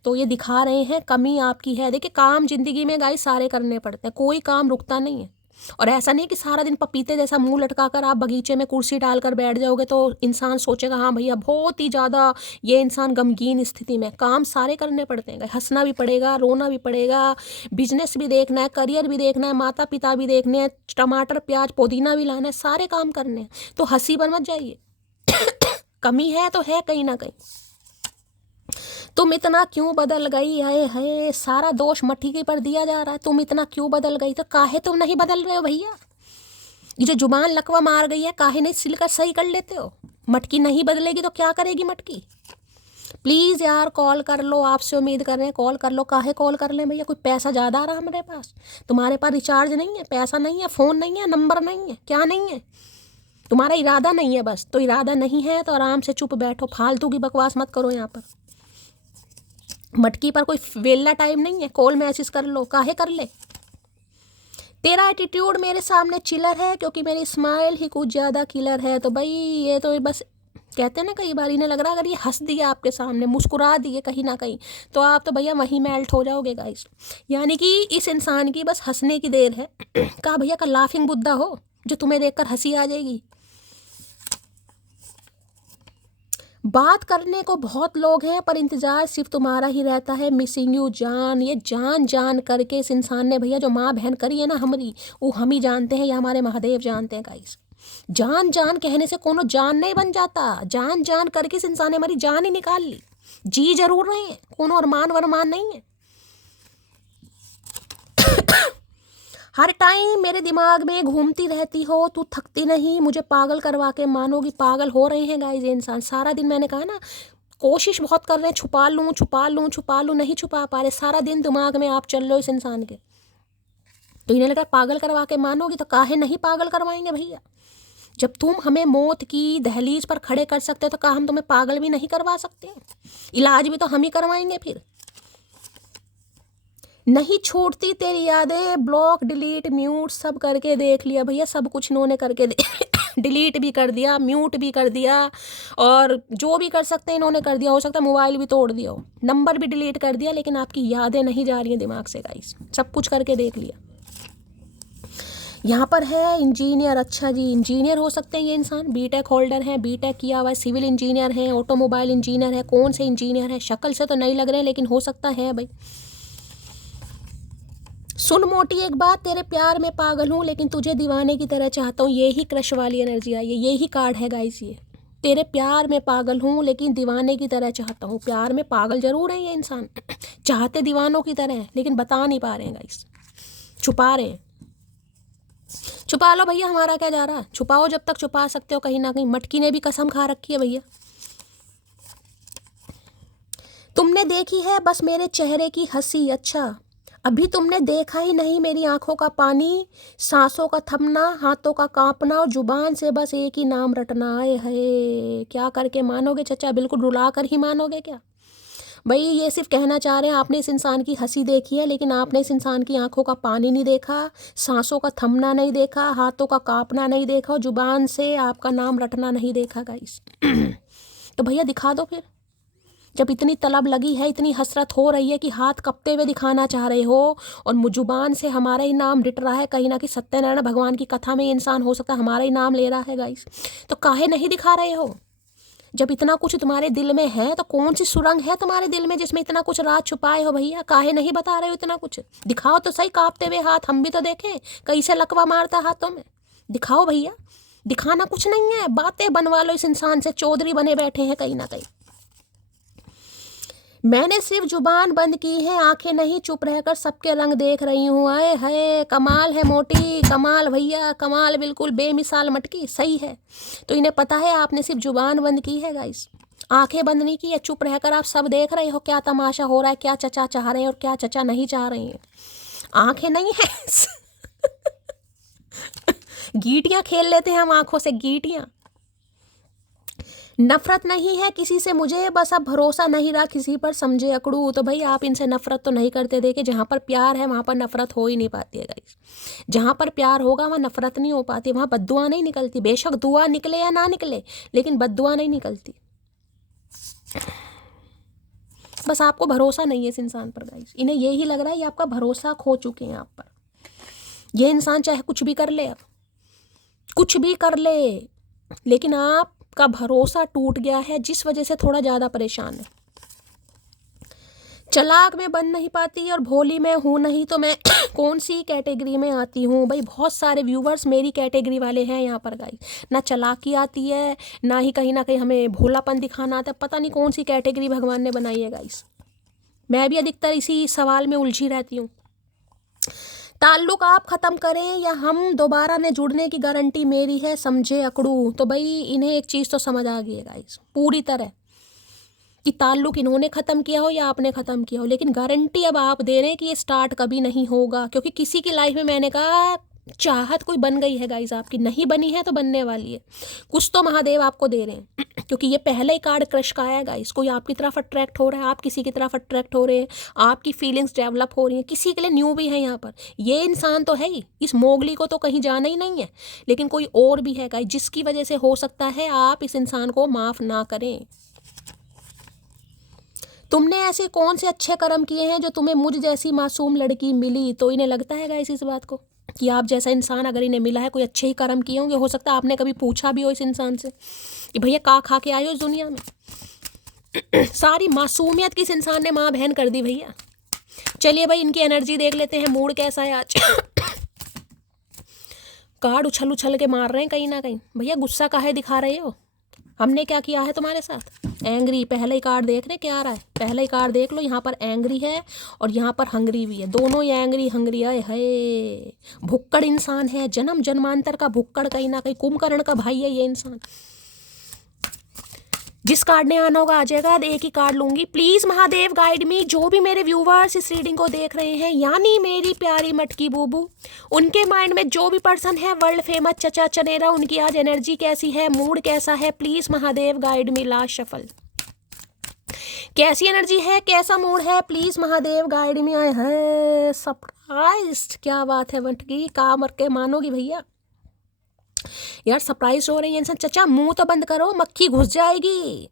तो ये दिखा रहे हैं कमी आपकी है। देखिए काम जिंदगी में गाइस सारे करने पड़ते हैं, कोई काम रुकता नहीं है। और ऐसा नहीं कि सारा दिन पपीते जैसा मुंह लटका कर आप बगीचे में कुर्सी डालकर बैठ जाओगे तो इंसान सोचेगा हाँ भैया बहुत ही ज़्यादा ये इंसान गमगीन स्थिति में। काम सारे करने पड़ते हैं, हंसना भी पड़ेगा, रोना भी पड़ेगा, बिजनेस भी देखना है, करियर भी देखना है, माता पिता भी देखने हैं, टमाटर प्याज पुदीना भी लाना है, सारे काम करने हैं। तो हंसी बन मत जाइए। कमी है तो है कहीं ना कहीं। तुम इतना क्यों बदल गई है, सारा दोष मट्टी के पर दिया जा रहा है। तुम इतना क्यों बदल गई, तो काहे तुम नहीं बदल रहे हो भैया? ये जो जुबान लकवा मार गई है, काहे नहीं सिलकर सही कर लेते हो? मटकी नहीं बदलेगी तो क्या करेगी मटकी? प्लीज़ यार कॉल कर लो, आपसे उम्मीद कर रहे हैं कॉल कर लो। काहे कॉल कर लें भैया, कोई पैसा ज़्यादा आ रहा है हमारे पास? तुम्हारे पास रिचार्ज नहीं है, पैसा नहीं है, फ़ोन नहीं है, नंबर नहीं है, क्या नहीं है? तुम्हारा इरादा नहीं है बस। तो इरादा नहीं है तो आराम से चुप बैठो, फालतू की बकवास मत करो। यहाँ पर मटकी पर कोई वेला टाइम नहीं है, कॉल मैसेज कर लो, काहे कर ले। तेरा एटीट्यूड मेरे सामने चिलर है क्योंकि मेरी स्माइल ही कुछ ज़्यादा किलर है। तो भाई ये तो बस कहते हैं ना, कई बार इन्हें लग रहा है अगर ये हंस दिया आपके सामने, मुस्कुरा दिए कहीं ना कहीं, तो आप तो भैया वहीं मेल्ट हो जाओगे गाइस। यानी कि इस इंसान की बस हंसने की देर है। कहा भैया का लाफिंग बुद्धा हो जो तुम्हें देखकर हंसी आ जाएगी। बात करने को बहुत लोग हैं पर इंतज़ार सिर्फ तुम्हारा ही रहता है, मिसिंग यू जान। ये जान जान करके इस इंसान ने भैया जो माँ बहन करी है ना हमारी, वो हम ही जानते हैं या हमारे महादेव जानते हैं गाइस। जान जान कहने से कोनो जान नहीं बन जाता, जान जान करके इस इंसान ने हमारी जान ही निकाल ली। जी जरूर रहे हैं, कोनो अरमान वरमान नहीं है। हर टाइम मेरे दिमाग में घूमती रहती हो, तू थकती नहीं, मुझे पागल करवा के मानोगी। पागल हो रहे हैं गाइस ये इंसान सारा दिन। मैंने कहा ना कोशिश बहुत कर रहे हैं, छुपा लूँ छुपा लूँ छुपा लूँ, नहीं छुपा पा रहे। सारा दिन दिमाग में आप चल लो इस इंसान के, तो इन्हें लगा पागल करवा के मानोगी। तो काहे नहीं पागल करवाएंगे भैया? जब तुम हमें मौत की दहलीज पर खड़े कर सकते हो तो कहा हम तुम्हें पागल भी नहीं करवा सकते? इलाज भी तो हम ही करवाएंगे फिर। नहीं छोड़ती तेरी यादें, ब्लॉक डिलीट म्यूट सब करके देख लिया भैया, सब कुछ इन्होंने करके डिलीट भी कर दिया, म्यूट भी कर दिया, और जो भी कर सकते हैं इन्होंने कर दिया। हो सकता है मोबाइल भी तोड़ दिया हो, नंबर भी डिलीट कर दिया, लेकिन आपकी यादें नहीं जा रही हैं दिमाग से गाइस। सब कुछ करके देख लिया। यहाँ पर है इंजीनियर। अच्छा जी, इंजीनियर हो सकते हैं ये इंसान, बीटेक होल्डर हैं, बीटेक किया हुआ है, सिविल इंजीनियर हैं, ऑटोमोबाइल इंजीनियर है। कौन से इंजीनियर है, शक्ल से तो नहीं लग रहे हैं लेकिन हो सकता है भाई। सुन मोटी एक बात, तेरे प्यार में पागल हूँ लेकिन तुझे दीवाने की तरह चाहता हूँ। ये ही क्रश वाली एनर्जी आई है, ये ही कार्ड है गाइस। ये तेरे प्यार में पागल हूँ लेकिन दीवाने की तरह चाहता हूँ। प्यार में पागल जरूर है ये इंसान, चाहते दीवानों की तरह हैं लेकिन बता नहीं पा रहे हैं गाइस, छुपा रहे हैं। छुपा लो भैया, हमारा क्या जा रहा है, छुपाओ जब तक छुपा सकते हो कहीं ना कहीं। मटकी ने भी कसम खा रखी है भैया। तुमने देखी है बस मेरे चेहरे की हंसी, अच्छा अभी तुमने देखा ही नहीं मेरी आंखों का पानी, सांसों का थमना, हाथों का कांपना, और जुबान से बस एक ही नाम रटना। आए है क्या करके मानोगे चचा, बिल्कुल रुला कर ही मानोगे क्या भाई? ये सिर्फ कहना चाह रहे हैं आपने इस इंसान की हंसी देखी है लेकिन आपने इस इंसान की आंखों का पानी नहीं देखा, सांसों का थमना नहीं देखा, हाथों का कांपना नहीं देखा, और जुबान से आपका नाम रटना नहीं देखा गाइस। तो भैया दिखा दो फिर, जब इतनी तलब लगी है, इतनी हसरत हो रही है कि हाथ कपते हुए दिखाना चाह रहे हो और जुबान से हमारा ही नाम रिट रहा है। कहीं ना कहीं सत्यनारायण भगवान की कथा में ये इंसान हो सकता है हमारा ही नाम ले रहा है गाइस। तो काहे नहीं दिखा रहे हो? जब इतना कुछ तुम्हारे दिल में है तो कौन सी सुरंग है तुम्हारे दिल में जिसमें इतना कुछ राज छुपाए हो भैया? काहे नहीं बता रहे हो इतना कुछ? दिखाओ तो सही कांपते हुए हाथ, हम भी तो देखें कैसे लकवा मारता हाथों में। दिखाओ भैया, दिखाना कुछ नहीं है, बातें बनवा लो इस इंसान से, चौधरी बने बैठे हैं कहीं ना कहीं। मैंने सिर्फ जुबान बंद की है, आंखें नहीं, चुप रहकर सबके रंग देख रही हूँ। आए है कमाल है मोटी, कमाल भैया कमाल, बिल्कुल बेमिसाल मटकी, सही है। तो इन्हें पता है आपने सिर्फ जुबान बंद की है गाइस, आंखें बंद नहीं की है, चुप रहकर आप सब देख रहे हो क्या तमाशा हो रहा है, क्या चचा चाह रहे हैं और क्या चचा नहीं चाह रहे हैं। आंखें नहीं है गीटियां खेल लेते हैं हम आंखों से, गीटियां। नफरत नहीं है किसी से मुझे, बस अब भरोसा नहीं रहा किसी पर, समझे अकड़ू। तो भाई आप इनसे नफरत तो नहीं करते, देखे जहाँ पर प्यार है वहाँ पर नफरत हो ही नहीं पाती है गाइस। जहाँ पर प्यार होगा वहाँ नफरत नहीं हो पाती, वहाँ बद्दुआ नहीं निकलती। बेशक दुआ निकले या ना निकले, लेकिन बद्दुआ नहीं निकलती। बस आपको भरोसा नहीं है इस इंसान पर गाइस, इन्हें यही लग रहा है ये आपका भरोसा खो चुके हैं आप पर। ये इंसान चाहे कुछ भी कर ले, अब कुछ भी कर ले, लेकिन आपका भरोसा टूट गया है, जिस वजह से थोड़ा ज़्यादा परेशान है। चालाक में बन नहीं पाती और भोली मैं हूँ नहीं, तो मैं कौन सी कैटेगरी में आती हूँ। भाई बहुत सारे व्यूवर्स मेरी कैटेगरी वाले हैं यहाँ पर गाइस, ना चालाकी आती है ना ही कहीं ना कहीं हमें भोलापन दिखाना आता है, पता नहीं कौन सी कैटेगरी भगवान ने बनाई है गाइस। मैं भी अधिकतर इसी सवाल में उलझी रहती हूँ। ताल्लुक आप ख़त्म करें या हम दोबारा ने जुड़ने की गारंटी मेरी है, समझे अकड़ू। तो भाई इन्हें एक चीज़ तो समझ आ गई है गाइस पूरी तरह कि ताल्लुक इन्होंने ख़त्म किया हो या आपने ख़त्म किया हो, लेकिन गारंटी अब आप दे रहे हैं कि ये स्टार्ट कभी नहीं होगा। क्योंकि किसी की लाइफ में मैंने कहा चाहत कोई बन गई है गाइस, आपकी नहीं बनी है तो बनने वाली है, कुछ तो महादेव आपको दे रहे हैं। क्योंकि ये पहला ही कार्ड क्रश का आया गाइस, कोई आपकी तरफ अट्रैक्ट हो रहा है, आप किसी की तरफ अट्रैक्ट हो रहे हैं, आपकी फीलिंग्स डेवलप हो रही हैं, किसी के लिए न्यू भी है यहाँ पर। ये इंसान तो है ही, इस मोगली को तो कहीं जाना ही नहीं है, लेकिन कोई और भी है गाइस जिसकी वजह से हो सकता है आप इस इंसान को माफ़ ना करें। तुमने ऐसे कौन से अच्छे कर्म किए हैं जो तुम्हें मुझ जैसी मासूम लड़की मिली। तो इन्हें लगता है गाइस इस बात को कि आप जैसा इंसान अगर इन्हें मिला है, कोई अच्छे ही कर्म किए होंगे। हो सकता है आपने कभी पूछा भी हो इस इंसान से कि भैया का खा के आए हो इस दुनिया में। सारी मासूमियत किस इंसान ने माँ बहन कर दी भैया। चलिए भाई इनकी एनर्जी देख लेते हैं, मूड कैसा है आज। कार्ड उछल उछल के मार रहे हैं कहीं ना कहीं। भैया गुस्सा काहे दिखा रहे हो, हमने क्या किया है तुम्हारे साथ। एंग्री, पहले ही कार्ड देख रहे क्या आ रहा है, पहले ही कार्ड देख लो, यहाँ पर एंग्री है और यहाँ पर हंगरी भी है, दोनों ही एंग्री हंगरी है। भुक्कड़ इंसान है, जन्म जन्मांतर का भुक्कड़, कहीं ना कहीं कुंभकर्ण का भाई है ये इंसान। जिस कार्ड ने आना होगा आ जाएगा, एक ही कार्ड लूंगी। प्लीज महादेव गाइड मी, जो भी मेरे व्यूवर्स इस रीडिंग को देख रहे हैं, यानी मेरी प्यारी मटकी बूबू, उनके माइंड में जो भी पर्सन है वर्ल्ड फेमस चचा चनेरा, उनकी आज एनर्जी कैसी है, मूड कैसा है, please Mahadev guide me. Last shuffle, कैसी एनर्जी है, कैसा मूड है, प्लीज महादेव गाइड मी। आए है सरप्राइज, क्या बात है मटकी, काम करके मानोगी भैया। यार सरप्राइज हो रही है इंसान। चचा मुंह तो बंद करो, मक्खी घुस जाएगी।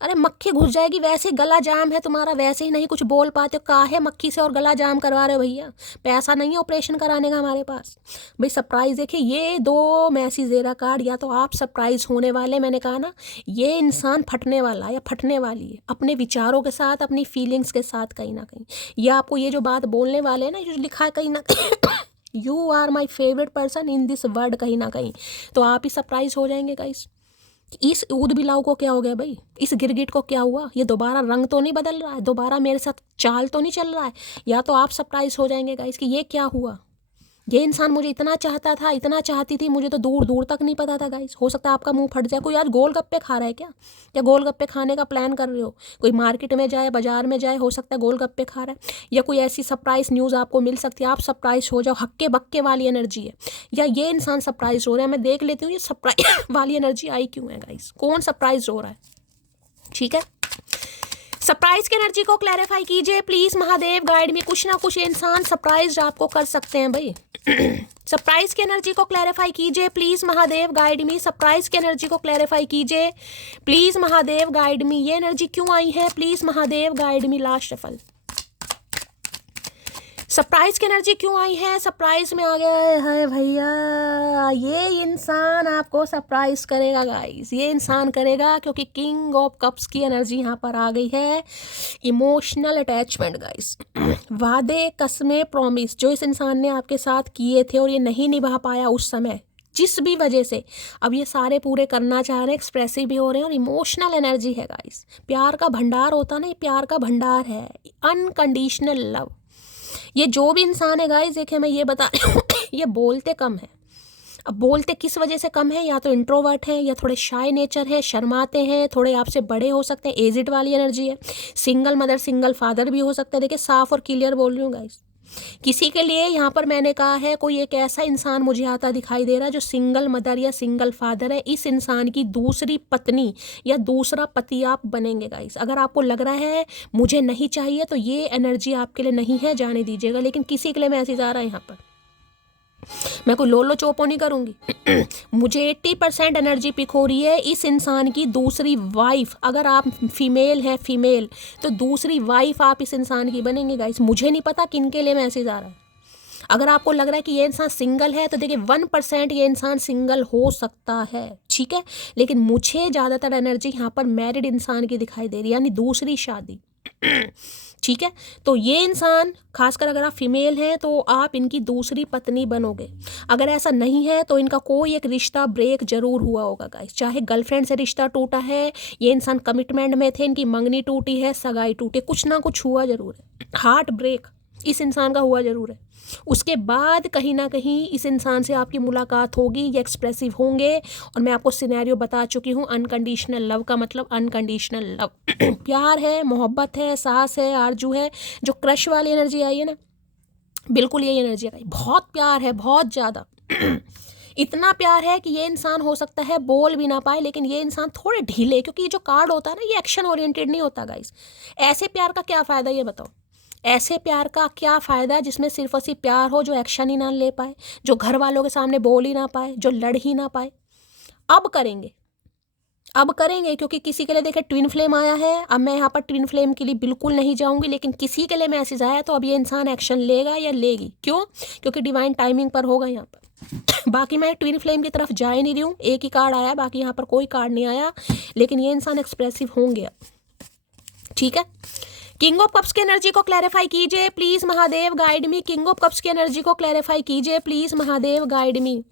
अरे मक्खी घुस जाएगी, वैसे गला जाम है तुम्हारा, वैसे ही नहीं कुछ बोल पाते हो, काहे मक्खी से और गला जाम करवा रहे हो भैया। पैसा नहीं है ऑपरेशन कराने का हमारे पास। भाई सरप्राइज देखिए, ये दो मैसी जेरा कार्ड, या तो आप सरप्राइज होने वाले, मैंने कहा ना ये इंसान फटने वाला या फटने वाली है अपने विचारों के साथ, अपनी फीलिंग्स के साथ कहीं ना कहीं। या आपको ये जो बात बोलने वाले हैं ना, जो लिखा है कहीं ना you are my favourite person in this world, कहीं ना कहीं तो आप ही सरप्राइज हो जाएंगे गाइस। इस ऊद बिलाव को क्या हो गया भाई, इस गिरगिट को क्या हुआ, ये दोबारा रंग तो नहीं बदल रहा है, दोबारा मेरे साथ चाल तो नहीं चल रहा है। या तो आप सरप्राइज हो जाएंगे गाइस कि ये क्या हुआ। ये इंसान मुझे इतना चाहता था, इतना चाहती थी, मुझे तो दूर दूर तक नहीं पता था गाइस। हो सकता है आपका मुंह फट जाए। कोई आज गोलगप्पे खा रहा है क्या, या गोलगप्पे खाने का प्लान कर रहे हो, कोई मार्केट में जाए, बाजार में जाए, हो सकता है गोलगप्पे खा रहा है, या कोई ऐसी सरप्राइज न्यूज़ आपको मिल सकती है, आप सरप्राइज हो जाओ। हक्के बक्के वाली एनर्जी है, या ये इंसान सरप्राइज हो रहा है। मैं देख लेती हूँ ये सरप्राइज वाली एनर्जी आई क्यों है गाइस, कौन सरप्राइज हो रहा है। ठीक है, सरप्राइज की एनर्जी को क्लैरिफाई कीजिए प्लीज महादेव गाइड में। कुछ ना कुछ इंसान सरप्राइज आपको कर सकते हैं भाई। सरप्राइज की एनर्जी को क्लैरिफाई कीजिए please Mahadev guide me. Surprise की एनर्जी को क्लैरिफाई कीजिए प्लीज महादेव गाइड मी। ये एनर्जी क्यों आई है, please Mahadev guide me. Last shuffle, surprise की एनर्जी क्यों आई है, सरप्राइज में आ गया है भैया। ये इंसान आपको सरप्राइज करेगा गाइस, ये इंसान करेगा क्योंकि किंग ऑफ कप्स की एनर्जी यहाँ पर आ गई है। इमोशनल अटैचमेंट गाइस, वादे कसमें प्रॉमिस जो इस इंसान ने आपके साथ किए थे और ये नहीं निभा पाया उस समय, जिस भी वजह से अब ये सारे पूरे करना चाह रहे हैं, एक्सप्रेसिव भी हो रहे हैं और इमोशनल एनर्जी है गाइस। प्यार का भंडार होता ना, ये प्यार का भंडार है, अनकंडीशनल लव। ये जो भी इंसान है गाइस, देखिए मैं ये बता रही हूँ ये बोलते कम है। अब बोलते किस वजह से कम है, या तो इंट्रोवर्ट है, या थोड़े शाय नेचर है, शर्माते हैं, थोड़े आपसे बड़े हो सकते हैं, एजिड वाली एनर्जी है, सिंगल मदर सिंगल फादर भी हो सकता है। देखिए साफ और क्लियर बोल रही हूँ गाइस। किसी के लिए यहाँ पर मैंने कहा है, कोई एक ऐसा इंसान मुझे आता दिखाई दे रहा है जो सिंगल मदर या सिंगल फादर है। इस इंसान की दूसरी पत्नी या दूसरा पति आप बनेंगे गाइस। अगर आपको लग रहा है मुझे नहीं चाहिए, तो ये एनर्जी आपके लिए नहीं है, जाने दीजिएगा। लेकिन किसी के लिए मैसेज आ रहा है यहाँ पर, मैं कोई लोलो चोपो नहीं करूँगी मुझे 80% एनर्जी पिक हो रही है इस इंसान की दूसरी वाइफ। अगर आप फीमेल हैं, फीमेल, तो दूसरी वाइफ आप इस इंसान की बनेंगे गाइस। मुझे नहीं पता किन के लिए मैसेज आ रहा है। अगर आपको लग रहा है कि ये इंसान सिंगल है, तो देखिए 1% ये इंसान सिंगल हो सकता है, ठीक है। लेकिन मुझे ज़्यादातर एनर्जी यहाँ पर मैरिड इंसान की दिखाई दे रही है, यानी दूसरी शादी ठीक है। तो ये इंसान, खासकर अगर आप फीमेल हैं, तो आप इनकी दूसरी पत्नी बनोगे। अगर ऐसा नहीं है तो इनका कोई एक रिश्ता ब्रेक जरूर हुआ होगा गाइस। चाहे गर्लफ्रेंड से रिश्ता टूटा है, ये इंसान कमिटमेंट में थे, इनकी मंगनी टूटी है, सगाई टूटी, कुछ ना कुछ हुआ जरूर है। हार्ट ब्रेक इस इंसान का हुआ जरूर है। उसके बाद कहीं ना कहीं इस इंसान से आपकी मुलाकात होगी, ये एक्सप्रेसिव होंगे। और मैं आपको सिनेरियो बता चुकी हूँ, अनकंडीशनल लव का मतलब अनकंडीशनल लव प्यार है, मोहब्बत है, सास है, आरजू है। जो क्रश वाली एनर्जी आई है ना, बिल्कुल यही एनर्जी आई। बहुत प्यार है, बहुत ज़्यादा इतना प्यार है कि ये इंसान हो सकता है बोल भी ना पाए, लेकिन ये इंसान थोड़े ढीले, क्योंकि ये जो कार्ड होता है ना, ये एक्शन ओरिएंटेड नहीं होता गाइस। ऐसे प्यार का क्या फ़ायदा, ये बताओ। ऐसे प्यार का क्या फ़ायदा जिसमें सिर्फ और सिर्फ प्यार हो, जो एक्शन ही ना ले पाए, जो घर वालों के सामने बोल ही ना पाए, जो लड़ ही ना पाए। अब करेंगे, अब करेंगे, क्योंकि किसी के लिए देखिए ट्विन फ्लेम आया है। अब मैं यहाँ पर ट्विन फ्लेम के लिए बिल्कुल नहीं जाऊँगी, लेकिन किसी के लिए मैसेज आया तो अब ये इंसान एक्शन लेगा या लेगी। क्यों? क्योंकि डिवाइन टाइमिंग पर होगा यहाँ पर बाकी मैं ट्विन फ्लेम की तरफ जा ही नहीं रही हूँ, एक ही कार्ड आया, बाकी यहाँ पर कोई कार्ड नहीं आया। लेकिन ये इंसान एक्सप्रेसिव होंगे, ठीक है। किंग ऑफ कप्स की एनर्जी को क्लैरिफाई कीजिए please Mahadev, guide me. King of cups की एनर्जी को क्लैरिफाई कीजिए please Mahadev, guide me.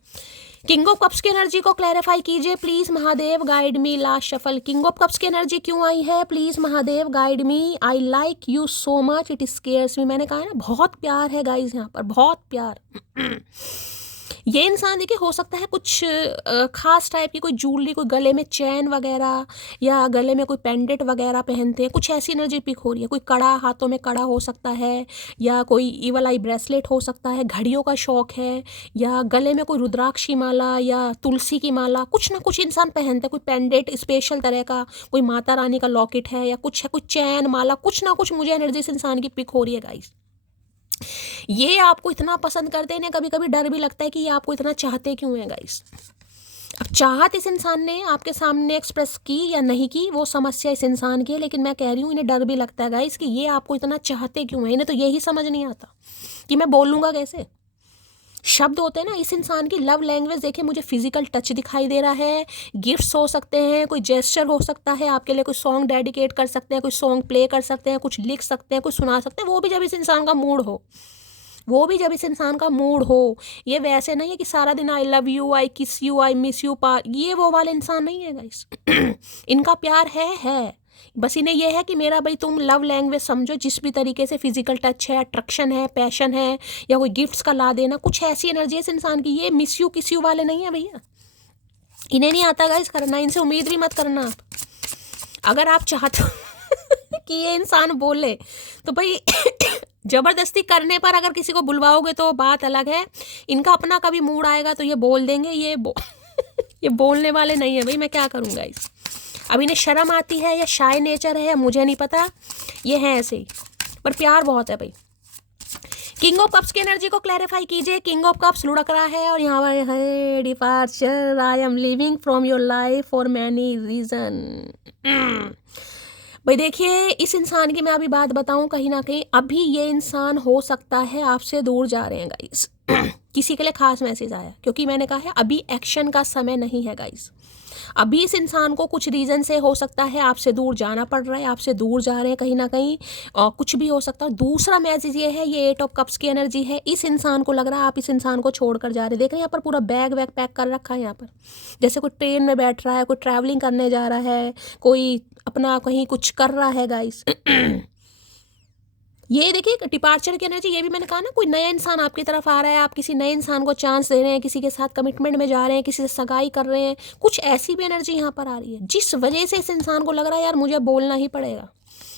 King of cups की एनर्जी को क्लैरिफाई कीजिए please Mahadev, guide me. Last shuffle. King of cups की एनर्जी क्यों आई है, please Mahadev, guide me. I like you so much, it scares me. मैंने कहा है ना, बहुत प्यार है गाइज यहाँ पर, बहुत प्यार ये इंसान देखिए, हो सकता है कुछ खास टाइप की कोई ज्वेलरी, कोई गले में चैन वगैरह, या गले में कोई पेंडेंट वगैरह पहनते हैं, कुछ ऐसी एनर्जी पिक हो रही है। कोई कड़ा, हाथों में कड़ा हो सकता है, या कोई ईवल आई ब्रेसलेट हो सकता है, घड़ियों का शौक है, या गले में कोई रुद्राक्षी माला या तुलसी की माला, कुछ ना कुछ इंसान पहनते हैं। कोई पेंडेंट स्पेशल तरह का, कोई माता रानी का लॉकेट है, या कुछ है, कुछ चैन माला, कुछ ना कुछ मुझे एनर्जी इस इंसान की पिक हो रही है गाइस। ये आपको इतना पसंद करते हैं, कभी कभी डर भी लगता है कि ये आपको इतना चाहते क्यों है गाइस। अब चाहत इस इंसान ने आपके सामने एक्सप्रेस की या नहीं की, वो समस्या इस इंसान की है। लेकिन मैं कह रही हूँ, इन्हें डर भी लगता है गाइस कि ये आपको इतना चाहते क्यों है। इन्हें तो यही समझ नहीं आता कि मैं बोलूँगा कैसे। शब्द होते हैं ना, इस इंसान की लव लैंग्वेज देखिए, मुझे फिजिकल टच दिखाई दे रहा है, गिफ्ट्स हो सकते हैं, कोई जेस्चर हो सकता है, आपके लिए कोई सॉन्ग डेडिकेट कर सकते हैं, कोई सॉन्ग प्ले कर सकते हैं, कुछ लिख सकते हैं, कुछ सुना सकते हैं। वो भी जब इस इंसान का मूड हो, वो भी जब इस इंसान का मूड हो। ये वैसे नहीं है कि सारा दिन आई लव यू, आई किस यू, आई मिस यू पा, ये वो वाले इंसान नहीं है गाइस इनका प्यार है, बस इन्हें यह है कि मेरा भाई तुम लव लैंग्वेज समझो, जिस भी तरीके से फिजिकल टच है, अट्रैक्शन है, पैशन है, या कोई गिफ्ट्स का ला देना, कुछ ऐसी एनर्जी है इस इंसान की। ये मिस यू किस यू वाले नहीं है भैया, इन्हें नहीं आता गाइस करना, इनसे उम्मीद भी मत करना आप। अगर आप चाहते हो कि ये इंसान बोले, तो भाई जबरदस्ती करने पर अगर किसी को बुलवाओगे तो बात अलग है। इनका अपना कभी मूड आएगा तो ये बोल देंगे, ये बोलने वाले नहीं है भाई, मैं क्या करूँगा इस। अब इन्हें शर्म आती है या शाय नेचर है, मुझे नहीं पता, ये है ऐसे ही, पर प्यार बहुत है भाई। किंग ऑफ कप्स की एनर्जी को क्लैरिफाई कीजिए। किंग ऑफ कप्स लुढ़क रहा है और यहाँ पर है departure, I am living from your life for many reason. भाई देखिए, इस इंसान की मैं अभी बात बताऊं, कहीं ना कहीं अभी ये इंसान हो सकता है आपसे दूर जा रहे हैं गाइस किसी के लिए खास मैसेज आया, क्योंकि मैंने कहा है अभी एक्शन का समय नहीं है गाइस। अभी इस इंसान को कुछ रीज़न से हो सकता है आपसे दूर जाना पड़ रहा है, आपसे दूर जा रहे हैं कहीं ना कहीं, और कुछ भी हो सकता है। दूसरा मैसेज ये है, ये 8 ऑफ कप्स की एनर्जी है। इस इंसान को लग रहा है आप इस इंसान को छोड़कर जा रहे हैं। देख रहे हैं यहाँ पर पूरा बैग वैग पैक कर रखा है यहाँ पर, जैसे कोई ट्रेन में बैठ रहा है, कोई ट्रैवलिंग करने जा रहा है, कोई अपना कहीं कुछ कर रहा है गाइस। ये देखिए डिपार्चर की एनर्जी, ये भी मैंने कहा ना, कोई नया इंसान आपकी तरफ आ रहा है, आप किसी नए इंसान को चांस दे रहे हैं, किसी के साथ कमिटमेंट में जा रहे हैं, किसी से सगाई कर रहे हैं, कुछ ऐसी भी एनर्जी यहाँ पर आ रही है, जिस वजह से इस इंसान को लग रहा है यार मुझे बोलना ही पड़ेगा।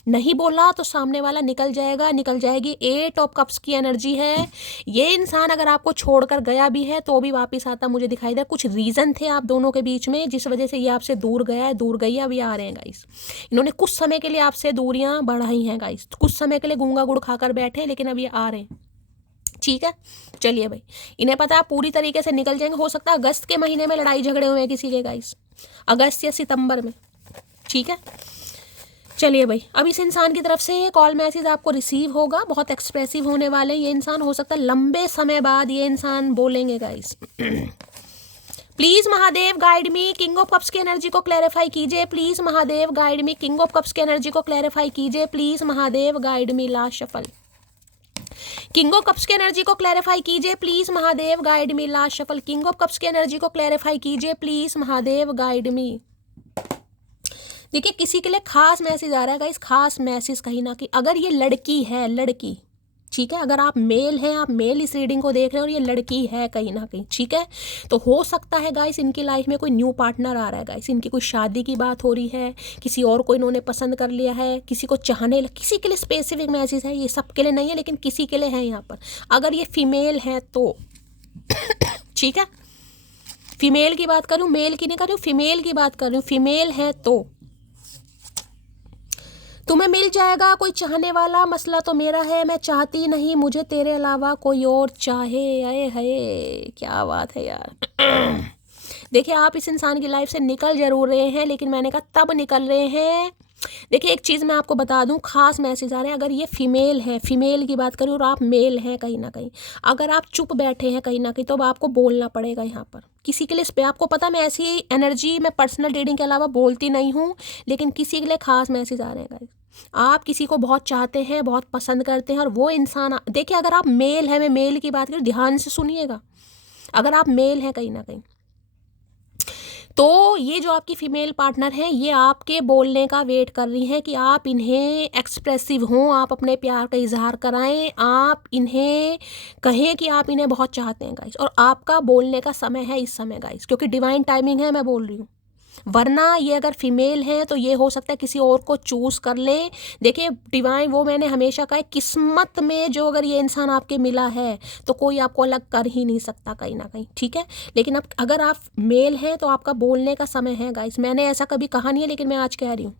नहीं बोला तो सामने वाला निकल जाएगा, निकल जाएगी। 8 ऑफ कप्स की एनर्जी है। ये इंसान अगर आपको छोड़कर गया भी है तो भी वापस आता मुझे दिखाई दे। कुछ रीज़न थे आप दोनों के बीच में जिस वजह से ये आपसे दूर गया है, दूर गई है, अभी आ रहे हैं गाइस। इन्होंने कुछ समय के लिए आपसे दूरियां बढ़ाई हैं गाइस, कुछ समय के लिए गूंगा गुड़ खाकर बैठे, लेकिन अब ये आ रहे हैं। ठीक है, चलिए भाई, इन्हें पता है आप पूरी तरीके से निकल जाएंगे। हो सकता है अगस्त के महीने में लड़ाई झगड़े हुए हैं किसी के गाइस, अगस्त या सितंबर में। ठीक है, चलिए भाई, अब इस इंसान की तरफ से कॉल मैसेज आपको रिसीव होगा, बहुत एक्सप्रेसिव होने वाले ये इंसान। हो सकता है लंबे समय बाद ये इंसान बोलेंगे guys. Please Mahadev guide me, king of cups की एनर्जी को क्लैरिफाई कीजिए। Please Mahadev guide me, king of cups की एनर्जी को क्लैरिफाई कीजिए। Please Mahadev guide me. Last shuffle, king of cups की एनर्जी को क्लैरिफाई कीजिए। Please Mahadev guide me. Last shuffle, king of cups की एनर्जी को क्लैरिफाई कीजिए। प्लीज महादेव गाइड मी। देखिए किसी के लिए खास मैसेज आ रहा है गाइस, खास मैसेज कहीं ना कहीं। अगर ये लड़की है, लड़की, ठीक है, अगर आप मेल हैं, आप मेल इस रीडिंग को देख रहे हैं और ये लड़की है कहीं ना कहीं, ठीक है, तो हो सकता है गाइस इनकी लाइफ में कोई न्यू पार्टनर आ रहा है गाइस। इनकी कोई शादी की बात हो रही है, किसी और को इन्होंने पसंद कर लिया है, किसी को चाहने, किसी के लिए स्पेसिफिक मैसेज है, ये सबके लिए नहीं है लेकिन किसी के लिए है यहाँ पर। अगर ये फीमेल है तो ठीक है, फीमेल की बात करूँ, मेल की नहीं कर रही हूँ, फीमेल की बात कर रही हूँ। फीमेल है तो तुम्हें मिल जाएगा कोई चाहने वाला, मसला तो मेरा है, मैं चाहती नहीं मुझे तेरे अलावा कोई और चाहे। आए हाय, क्या बात है यार। देखिए आप इस इंसान की लाइफ से निकल जरूर रहे हैं, लेकिन मैंने कहा तब निकल रहे हैं। देखिए एक चीज़ मैं आपको बता दूं, खास मैसेज आ रहे हैं। अगर ये फीमेल है, फीमेल की बात करूँ, और आप मेल हैं कहीं ना कहीं, अगर आप चुप बैठे हैं कहीं ना कहीं, तो अब आपको बोलना पड़ेगा यहाँ पर किसी के लिए। इस पर आपको पता, मैं ऐसी एनर्जी मैं पर्सनल रीडिंग के अलावा बोलती नहीं हूँ, लेकिन किसी के लिए खास मैसेज आ रहे हैं गाइस। आप किसी को बहुत चाहते हैं, बहुत पसंद करते हैं, और वो इंसान, देखिए अगर आप मेल हैं, मैं मेल की बात करूँ, ध्यान से सुनिएगा, अगर आप मेल हैं कहीं ना कहीं, तो ये जो आपकी फीमेल पार्टनर हैं, ये आपके बोलने का वेट कर रही हैं कि आप इन्हें एक्सप्रेसिव हों, आप अपने प्यार का इजहार कराएं, आप इन्हें कहें कि आप इन्हें बहुत चाहते हैं गाइस। और आपका बोलने का समय है इस समय गाइस, क्योंकि डिवाइन टाइमिंग है, मैं बोल रही हूँ। वरना ये अगर फीमेल है तो ये हो सकता है किसी और को चूज़ कर ले। देखिए डिवाइन, वो मैंने हमेशा कहा है, किस्मत में जो अगर ये इंसान आपके मिला है तो कोई आपको अलग कर ही नहीं सकता कहीं ना कहीं, ठीक है। लेकिन अब अगर आप मेल हैं तो आपका बोलने का समय है गाइस। मैंने ऐसा कभी कहा नहीं है, लेकिन मैं आज कह रही हूँ,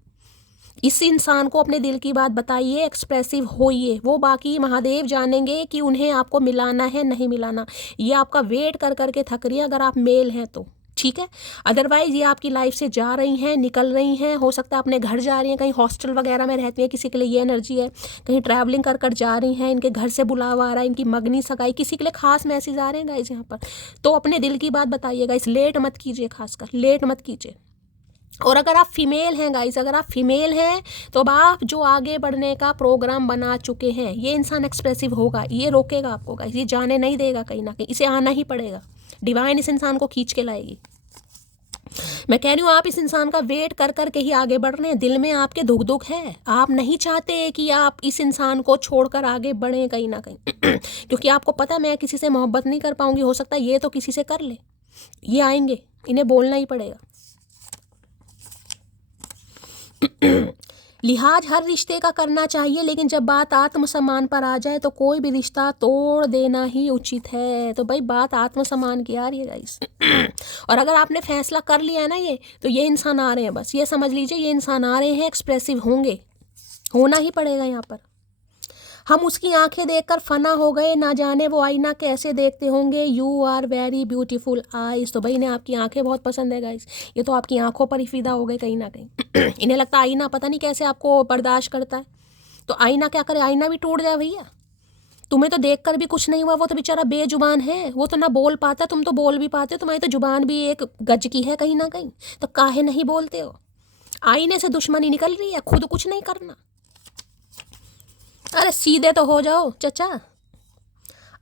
इस इंसान को अपने दिल की बात बताइए, एक्सप्रेसिव होइए। वो बाकी महादेव जानेंगे कि उन्हें आपको मिलाना है नहीं मिलाना। ये आपका वेट कर करके थक रही है अगर आप मेल हैं तो, ठीक है। अदरवाइज ये आपकी लाइफ से जा रही हैं, निकल रही हैं। हो सकता है अपने घर जा रही हैं, कहीं हॉस्टल वगैरह में रहती हैं, किसी के लिए ये एनर्जी है। कहीं ट्रैवलिंग कर कर जा रही हैं, इनके घर से बुलावा आ रहा है, इनकी मगनी सगाई, किसी के लिए खास मैसेज आ रहे हैं गाइस यहाँ पर। तो अपने दिल की बात बताइएगा, इस लेट मत कीजिए, खासकर लेट मत कीजिए। और अगर आप फीमेल हैं गाइस, अगर आप फीमेल हैं तो अब आप जो आगे बढ़ने का प्रोग्राम बना चुके हैं, ये इंसान एक्सप्रेसिव होगा, ये रोकेगा आपको गाइस, ये जाने नहीं देगा कहीं ना कहीं, इसे आना ही पड़ेगा। डिवाइन इस इंसान को खींच के लाएगी। मैं कह रही हूँ आप इस इंसान का वेट कर कर के ही आगे बढ़ रहे हैं। दिल में आपके दुख दुख है, आप नहीं चाहते कि आप इस इंसान को छोड़कर आगे बढ़ें कहीं ना कहीं। क्योंकि आपको पता है मैं किसी से मोहब्बत नहीं कर पाऊंगी, हो सकता है ये तो किसी से कर ले। ये आएंगे, इन्हें बोलना ही पड़ेगा। लिहाज हर रिश्ते का करना चाहिए, लेकिन जब बात आत्मसम्मान पर आ जाए तो कोई भी रिश्ता तोड़ देना ही उचित है। तो भाई बात आत्मसम्मान की आ रही है गाइस। और अगर आपने फैसला कर लिया है ना, तो ये इंसान आ रहे हैं, बस ये समझ लीजिए, ये इंसान आ रहे हैं, एक्सप्रेसिव होंगे, होना ही पड़ेगा यहाँ पर। हम उसकी आंखें देखकर फना हो गए, ना जाने वो आईना कैसे देखते होंगे। You are very beautiful eyes. तो भाई इन्हें आपकी आंखें बहुत पसंद है गाइस, ये तो आपकी आंखों पर ही फिदा हो गए कहीं ना कहीं। इन्हें लगता है आईना पता नहीं कैसे आपको बर्दाश्त करता है, तो आईना क्या करे, आईना भी टूट जाए भैया, तुम्हें तो देखकर भी कुछ नहीं हुआ, वो तो बेचारा बेजुबान है, वो तो ना बोल पाता, तुम तो बोल भी पाते हो, तुम्हारी तो जुबान भी एक गज की है कहीं ना कहीं, तो काहे नहीं बोलते हो? आईने से दुश्मनी निकल रही है, खुद कुछ नहीं करना। अरे सीधे तो हो जाओ चचा।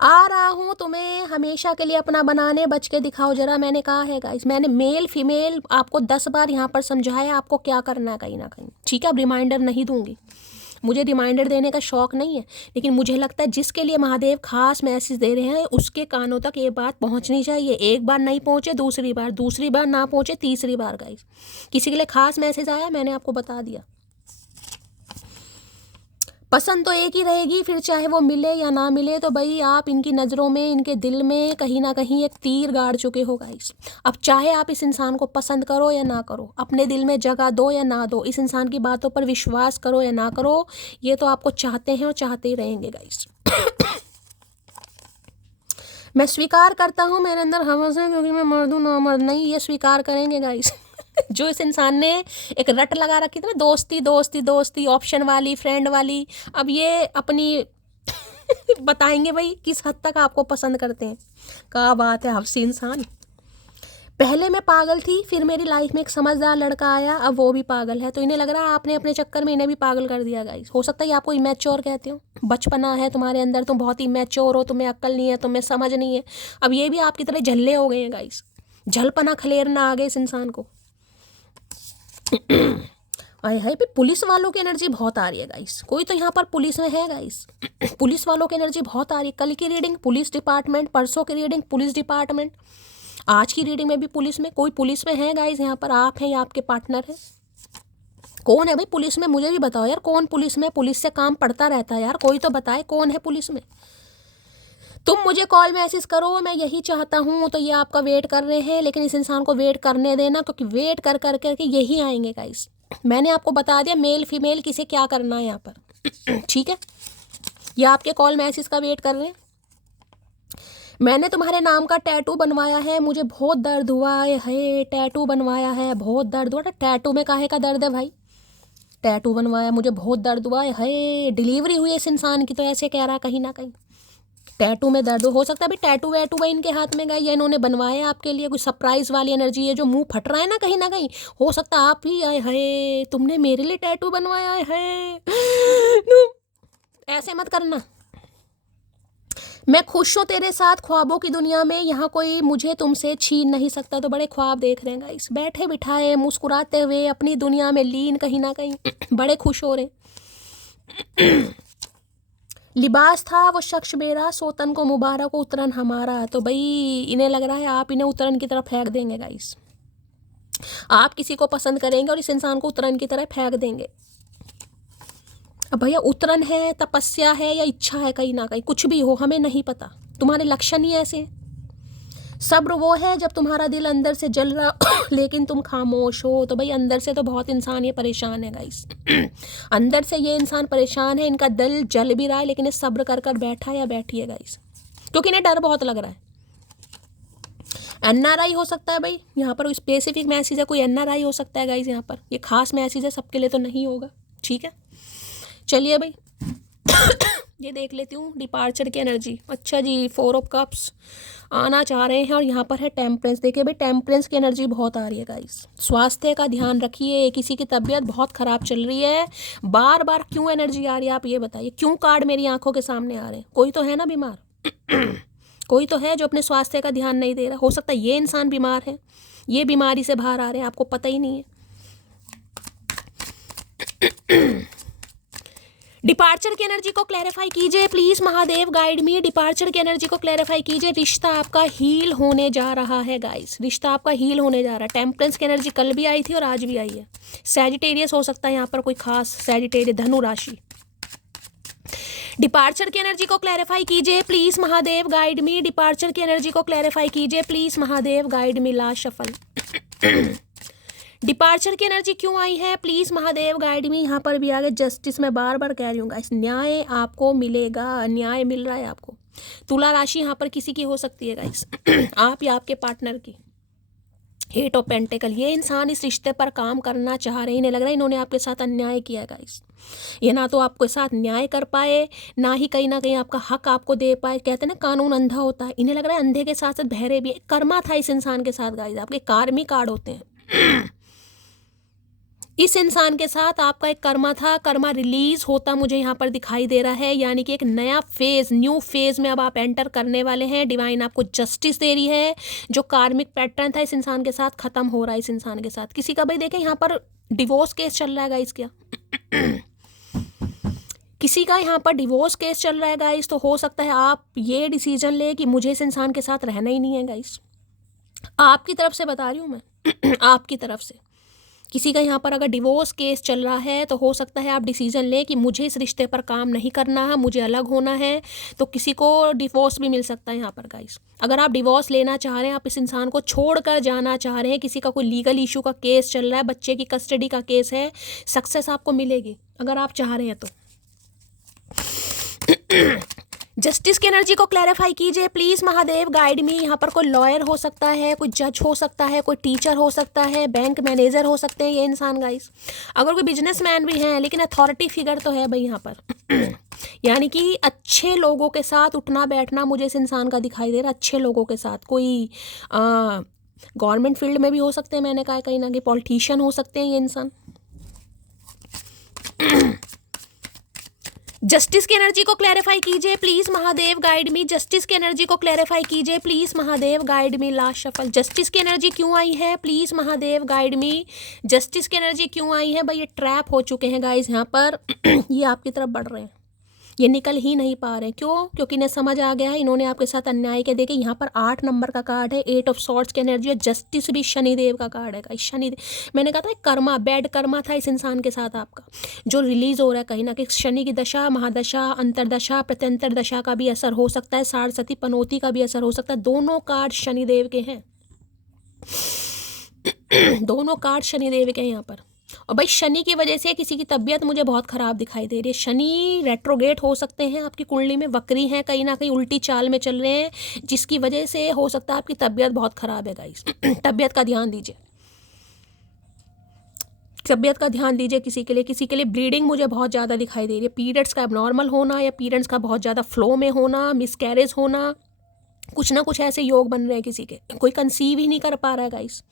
आ रहा हूँ तुम्हें हमेशा के लिए अपना बनाने, बच के दिखाओ जरा। मैंने कहा है गाइस, मैंने मेल फीमेल आपको 10 बार यहाँ पर समझाया आपको क्या करना है कहीं ना कहीं, ठीक है? अब रिमाइंडर नहीं दूंगी, मुझे रिमाइंडर देने का शौक़ नहीं है, लेकिन मुझे लगता है जिसके लिए महादेव खास मैसेज दे रहे हैं उसके कानों तक ये बात पहुंचनी चाहिए। एक बार नहीं पहुंचे, दूसरी बार ना पहुंचे, तीसरी बार गाइस किसी के लिए खास मैसेज आया, मैंने आपको बता दिया। पसंद तो एक ही रहेगी, फिर चाहे वो मिले या ना मिले, तो भाई आप इनकी नज़रों में, इनके दिल में कहीं ना कहीं एक तीर गाड़ चुके हो गाइस। अब चाहे आप इस इंसान को पसंद करो या ना करो, अपने दिल में जगह दो या ना दो, इस इंसान की बातों पर विश्वास करो या ना करो, ये तो आपको चाहते हैं और चाहते ही रहेंगे गाइस। मैं स्वीकार करता हूँ मेरे अंदर हवस है, क्योंकि मैं मर्द हूँ ना मर्द नहीं, ये स्वीकार करेंगे गाइस। जो इस इंसान ने एक रट लगा रखी थी ना, दोस्ती दोस्ती दोस्ती, ऑप्शन वाली, फ्रेंड वाली, अब ये अपनी बताएंगे भाई किस हद तक आपको पसंद करते हैं। क्या बात है, हफ्सी इंसान। पहले मैं पागल थी, फिर मेरी लाइफ में एक समझदार लड़का आया, अब वो भी पागल है, तो इन्हें लग रहा है आपने अपने चक्कर में इन्हें भी पागल कर दिया गाइस। हो सकता है आपको इमेच्योर कहते हो, बचपना है तुम्हारे अंदर, तुम बहुत इमेच्योर हो, तुम्हें अक्ल नहीं है, तुम्हें समझ नहीं है। अब ये भी आपकी तरह झल्ले हो गए हैं गाइस, झलपना खलेरना आ गए इस इंसान को। आए हाय भी, पुलिस वालों की एनर्जी बहुत आ रही है गाइस, कोई तो यहाँ पर पुलिस में है गाइस। पुलिस वालों की एनर्जी बहुत आ रही है। कल की रीडिंग पुलिस डिपार्टमेंट, परसों की रीडिंग पुलिस डिपार्टमेंट, आज की रीडिंग में भी पुलिस में, कोई पुलिस में है गाइस यहाँ पर। आप हैं या आपके पार्टनर है? कौन है भाई पुलिस में? मुझे भी बताओ यार, कौन पुलिस में? पुलिस से काम पड़ता रहता है यार, कोई तो बताए कौन है पुलिस में। तुम मुझे कॉल मैसेज करो, मैं यही चाहता हूँ, तो ये आपका वेट कर रहे हैं, लेकिन इस इंसान को वेट करने देना, क्योंकि वेट कर कर करके यही आएंगे गाइस। मैंने आपको बता दिया मेल फीमेल किसे क्या करना है यहाँ पर। ठीक है, ये आपके कॉल मैसेज का वेट कर रहे हैं। मैंने तुम्हारे नाम का टैटू बनवाया है, मुझे बहुत दर्द हुआ है, टैटू बनवाया है, बहुत दर्द हुआ। टैटू में काहे का दर्द है भाई? टैटू बनवाया, मुझे बहुत दर्द हुआ है, डिलीवरी हुई इस इंसान की, तो ऐसे कह रहा कहीं ना कहीं टैटू में दर्द हो सकता है भाई। टैटू वैटू भाई इनके हाथ में गए, या इन्होंने बनवाया आपके लिए, कोई सरप्राइज वाली एनर्जी है, जो मुंह फट रहा है ना कहीं ना कहीं, हो सकता है आप ही आए है, तुमने मेरे लिए टैटू बनवाया है। ऐसे मत करना। मैं खुश हूँ तेरे साथ ख्वाबों की दुनिया में, यहाँ कोई मुझे तुमसे छीन नहीं सकता। तो बड़े ख्वाब देख रहे हैं गाइस, बैठे बिठाए मुस्कुराते हुए अपनी दुनिया में लीन कहीं ना कहीं, बड़े खुश हो रहे। लिबास था वो शख्स मेरा, सोतन को मुबारक उतरन हमारा। तो भाई इन्हें लग रहा है आप इन्हें उतरन की तरफ फेंक देंगे गाइस। आप किसी को पसंद करेंगे और इस इंसान को उतरन की तरफ फेंक देंगे। अब भैया उतरन है, तपस्या है, या इच्छा है, कहीं ना कहीं कुछ भी हो, हमें नहीं पता, तुम्हारे लक्षण ही ऐसे। सब्र वो है जब तुम्हारा दिल अंदर से जल रहा लेकिन तुम खामोश हो। तो भाई अंदर से तो बहुत इंसान ये परेशान है गाइस। अंदर से ये इंसान परेशान है, इनका दिल जल भी रहा है, लेकिन ये सब्र कर कर बैठा या बैठी है गाइस, क्योंकि इन्हें डर बहुत लग रहा है। एनआरआई हो सकता है भाई, यहाँ पर स्पेसिफिक मैसेज है, कोई एनआरआई हो सकता है गाइस यहाँ पर, ये खास मैसेज है, सबके लिए तो नहीं होगा। ठीक है, चलिए भाई ये देख लेती हूँ डिपार्चर की एनर्जी। अच्छा जी, 4 ऑफ कप्स आना चाह रहे हैं, और यहाँ पर है टेम्परेंस। देखिए भाई टेम्परेंस की एनर्जी बहुत आ रही है गाइस। स्वास्थ्य का ध्यान रखिए, किसी की तबीयत बहुत ख़राब चल रही है। बार बार क्यों एनर्जी आ रही है आप ये बताइए, क्यों कार्ड मेरी आंखों के सामने आ रहे हैं? कोई तो है ना बीमार, कोई तो है जो अपने स्वास्थ्य का ध्यान नहीं दे रहा। हो सकता है ये इंसान बीमार है, ये बीमारी से बाहर आ रहे हैं, आपको पता ही नहीं है। डिपार्चर की एनर्जी को क्लैरिफाई कीजिए please Mahadev, guide me. Departure की एनर्जी को क्लैरिफाई कीजिए। रिश्ता आपका हील होने जा रहा है गाइस, रिश्ता आपका हील होने जा रहा है। टेम्परेंस की एनर्जी कल भी आई थी और आज भी आई है। सैजिटेरियस हो सकता है यहाँ पर कोई खास, सैजिटेरियस, धनु राशि। डिपार्चर की एनर्जी को क्लैरिफाई कीजिए please Mahadev, guide me. Departure की एनर्जी को क्लैरिफाई कीजिए please Mahadev, guide me. Last shuffle. Departure की एनर्जी क्यों आई है प्लीज महादेव, गाइड मी। यहाँ पर भी आगे जस्टिस, मैं बार बार कह रही हूँ गाइस, न्याय आपको मिलेगा, न्याय मिल रहा है आपको। तुला राशि यहाँ पर किसी की हो सकती है गाइस, आप या आपके पार्टनर की। एट ऑफ पेंटिकल, ये इंसान इस रिश्ते पर काम करना चाह रहे हैं, इन्हें लग रहा है इन्होंने आपके साथ अन्याय किया है गाइस। ये ना तो आपके साथ न्याय कर पाए, ना ही कहीं ना कहीं आपका हक आपको दे पाए। कहते हैं ना कानून अंधा होता है, इन्हें लग रहा है अंधे के साथ साथ बहरे भी। कर्मा था इस इंसान के साथ गाइस, आपके कार्मिक कार्ड होते हैं। इस इंसान के साथ आपका एक कर्मा था, कर्मा रिलीज होता मुझे यहाँ पर दिखाई दे रहा है, यानी कि एक नया फेज, न्यू फेज में अब आप एंटर करने वाले हैं। डिवाइन आपको जस्टिस दे रही है। जो कार्मिक पैटर्न था इस इंसान के साथ खत्म हो रहा है। इस इंसान के साथ किसी का भाई देखें यहाँ पर डिवोर्स केस चल रहा है गाइस, क्या किसी का यहाँ पर डिवोर्स केस चल रहा है गाइस, तो हो सकता है आप ये डिसीजन ले कि मुझे इस इंसान के साथ रहना ही नहीं है गाइस। आपकी तरफ से बता रही हूँ मैं आपकी तरफ से किसी का यहाँ पर अगर डिवोर्स केस चल रहा है तो हो सकता है आप डिसीजन लें कि मुझे इस रिश्ते पर काम नहीं करना है, मुझे अलग होना है। तो किसी को डिवोर्स भी मिल सकता है यहाँ पर गाइस। अगर आप डिवोर्स लेना चाह रहे हैं, आप इस इंसान को छोड़कर जाना चाह रहे हैं, किसी का कोई लीगल इशू का केस चल रहा है, बच्चे की कस्टडी का केस है, सक्सेस आपको मिलेगी अगर आप चाह रहे हैं तो। जस्टिस की एनर्जी को क्लैरिफाई कीजिए प्लीज महादेव, गाइड मी। यहाँ पर कोई लॉयर हो सकता है, कोई जज हो सकता है, कोई टीचर हो सकता है, बैंक मैनेजर हो सकते हैं ये इंसान गाइस। अगर कोई बिजनेसमैन भी हैं, लेकिन अथॉरिटी फिगर तो है भाई यहाँ पर। यानी कि अच्छे लोगों के साथ उठना बैठना मुझे इस इंसान का दिखाई दे रहा है। अच्छे लोगों के साथ, कोई गवर्नमेंट फील्ड में भी हो सकते हैं, मैंने कहा कहीं ना कहीं पॉलिटिशियन हो सकते हैं ये इंसान। जस्टिस की एनर्जी को क्लैरिफाई कीजिए please Mahadev, guide me. Justice की एनर्जी को क्लैरिफाई कीजिए please Mahadev, guide me. Last shuffle, justice की एनर्जी क्यों आई है please Mahadev, guide me. Justice की एनर्जी क्यों आई है भाई? ये ट्रैप हो चुके हैं गाइस यहाँ पर। ये आपकी तरफ बढ़ रहे हैं, ये निकल ही नहीं पा रहे। क्यों? क्योंकि इन्हें समझ आ गया है इन्होंने आपके साथ अन्याय के। देखे यहाँ पर 8 नंबर का कार्ड है, 8 ऑफ सॉर्ड्स की एनर्जी है। जस्टिस भी शनिदेव का कार्ड है गाइस। शनिदेव, मैंने कहा था कर्मा, बैड कर्मा था इस इंसान के साथ आपका, जो रिलीज हो रहा है कहीं ना कहीं। शनि की दशा, महादशा, अंतरदशा, प्रत्यंतर दशा का भी असर हो सकता है, सारस्वती पनौती का भी असर हो सकता है। दोनों कार्ड शनिदेव के हैं। दोनों कार्ड शनिदेव के हैं यहाँ पर। और भाई शनि की वजह से किसी की तबीयत मुझे बहुत ख़राब दिखाई दे रही है। शनि रेट्रोगेट हो सकते हैं, आपकी कुंडली में वक्री हैं, कहीं ना कहीं उल्टी चाल में चल रहे हैं, जिसकी वजह से हो सकता है आपकी तबीयत बहुत ख़राब है गाइस। तबीयत का ध्यान दीजिए, तबीयत का ध्यान दीजिए। किसी के लिए ब्लीडिंग मुझे बहुत ज़्यादा दिखाई दे रही है। पीरियड्स का एबनॉर्मल होना या पीरियड्स का बहुत ज़्यादा फ्लो में होना, मिसकैरेज होना, कुछ ना कुछ ऐसे योग बन रहे हैं। किसी के कोई कंसीव ही नहीं कर पा रहा है गाइस।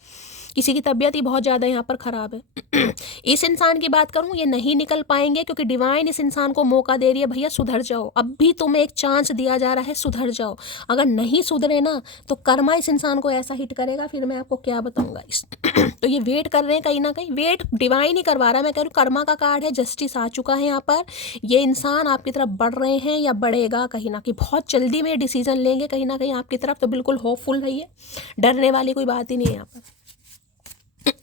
किसी की तबीयत ही बहुत ज़्यादा यहाँ पर ख़राब है। इस इंसान की बात करूँ, ये नहीं निकल पाएंगे क्योंकि डिवाइन इस इंसान को मौका दे रही है, भैया सुधर जाओ, अब भी तुम्हें एक चांस दिया जा रहा है, सुधर जाओ। अगर नहीं सुधरे ना तो कर्मा इस इंसान को ऐसा हिट करेगा, फिर मैं आपको क्या बताऊँगा इस। तो ये वेट कर रहे हैं कहीं ना कहीं, वेट डिवाइन ही करवा रहा है। मैं कह रही हूँ कर्मा का कार्ड है, जस्टिस आ चुका है यहाँ पर। ये इंसान आपकी तरफ बढ़ रहे हैं या बढ़ेगा कहीं ना कहीं, बहुत जल्दी में डिसीजन लेंगे कहीं ना कहीं आपकी तरफ। तो बिल्कुल होपफुल रहिए, डरने वाली कोई बात ही नहीं है यहाँ पर।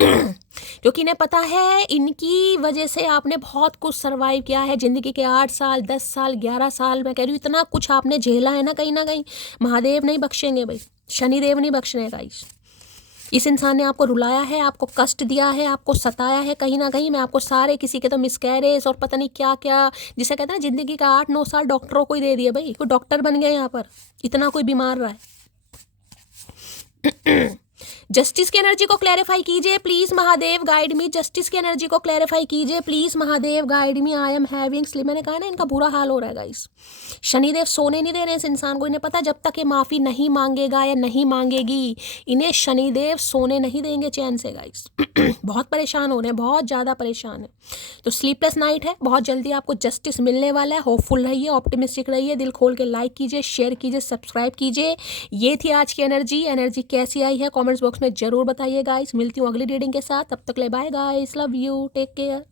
क्योंकि इन्हें पता है इनकी वजह से आपने बहुत कुछ सरवाइव किया है ज़िंदगी के 8 साल, 10 साल, 11 साल। मैं कह रही हूँ इतना कुछ आपने झेला है ना, कहीं ना कहीं महादेव नहीं बख्शेंगे भाई, शनिदेव नहीं बख्श रहे गाइस। इस इंसान ने आपको रुलाया है, आपको कष्ट दिया है, आपको सताया है कहीं ना कहीं। मैं आपको सारे, किसी के तो मिसकैरेज और पता नहीं क्या क्या, जिसे कहते हैं ना ज़िंदगी का 8-9 साल डॉक्टरों को ही दे दिए भाई। कोई डॉक्टर बन गया यहाँ पर, इतना कोई बीमार रहा है। जस्टिस की एनर्जी को क्लैरिफाई कीजिए please Mahadev, guide me. Justice की एनर्जी को क्लैरिफाई कीजिए please Mahadev, guide me. I am having sleep, मैंने कहा ना इनका बुरा हाल हो रहा है गाइस। शनिदेव सोने नहीं दे रहे इस इंसान को। इन्हें पता जब तक ये माफ़ी नहीं मांगेगा या नहीं मांगेगी, इन्हें शनिदेव सोने नहीं देंगे चैन से गाइस। बहुत परेशान हो रहे हैं, बहुत ज़्यादा परेशान है। तो स्लीपलेस नाइट है, बहुत जल्दी आपको जस्टिस मिलने वाला है। होपफुल रहिए, ऑप्टिमिस्टिक रहिए, दिल खोल के लाइक कीजिए, शेयर कीजिए, सब्सक्राइब कीजिए। ये थी आज की एनर्जी कैसी आई है कॉमेंट्स बॉक्स में जरूर बताइए गाइस। मिलती हूँ अगली रीडिंग के साथ, तब तक ले bye guys, love you, take care.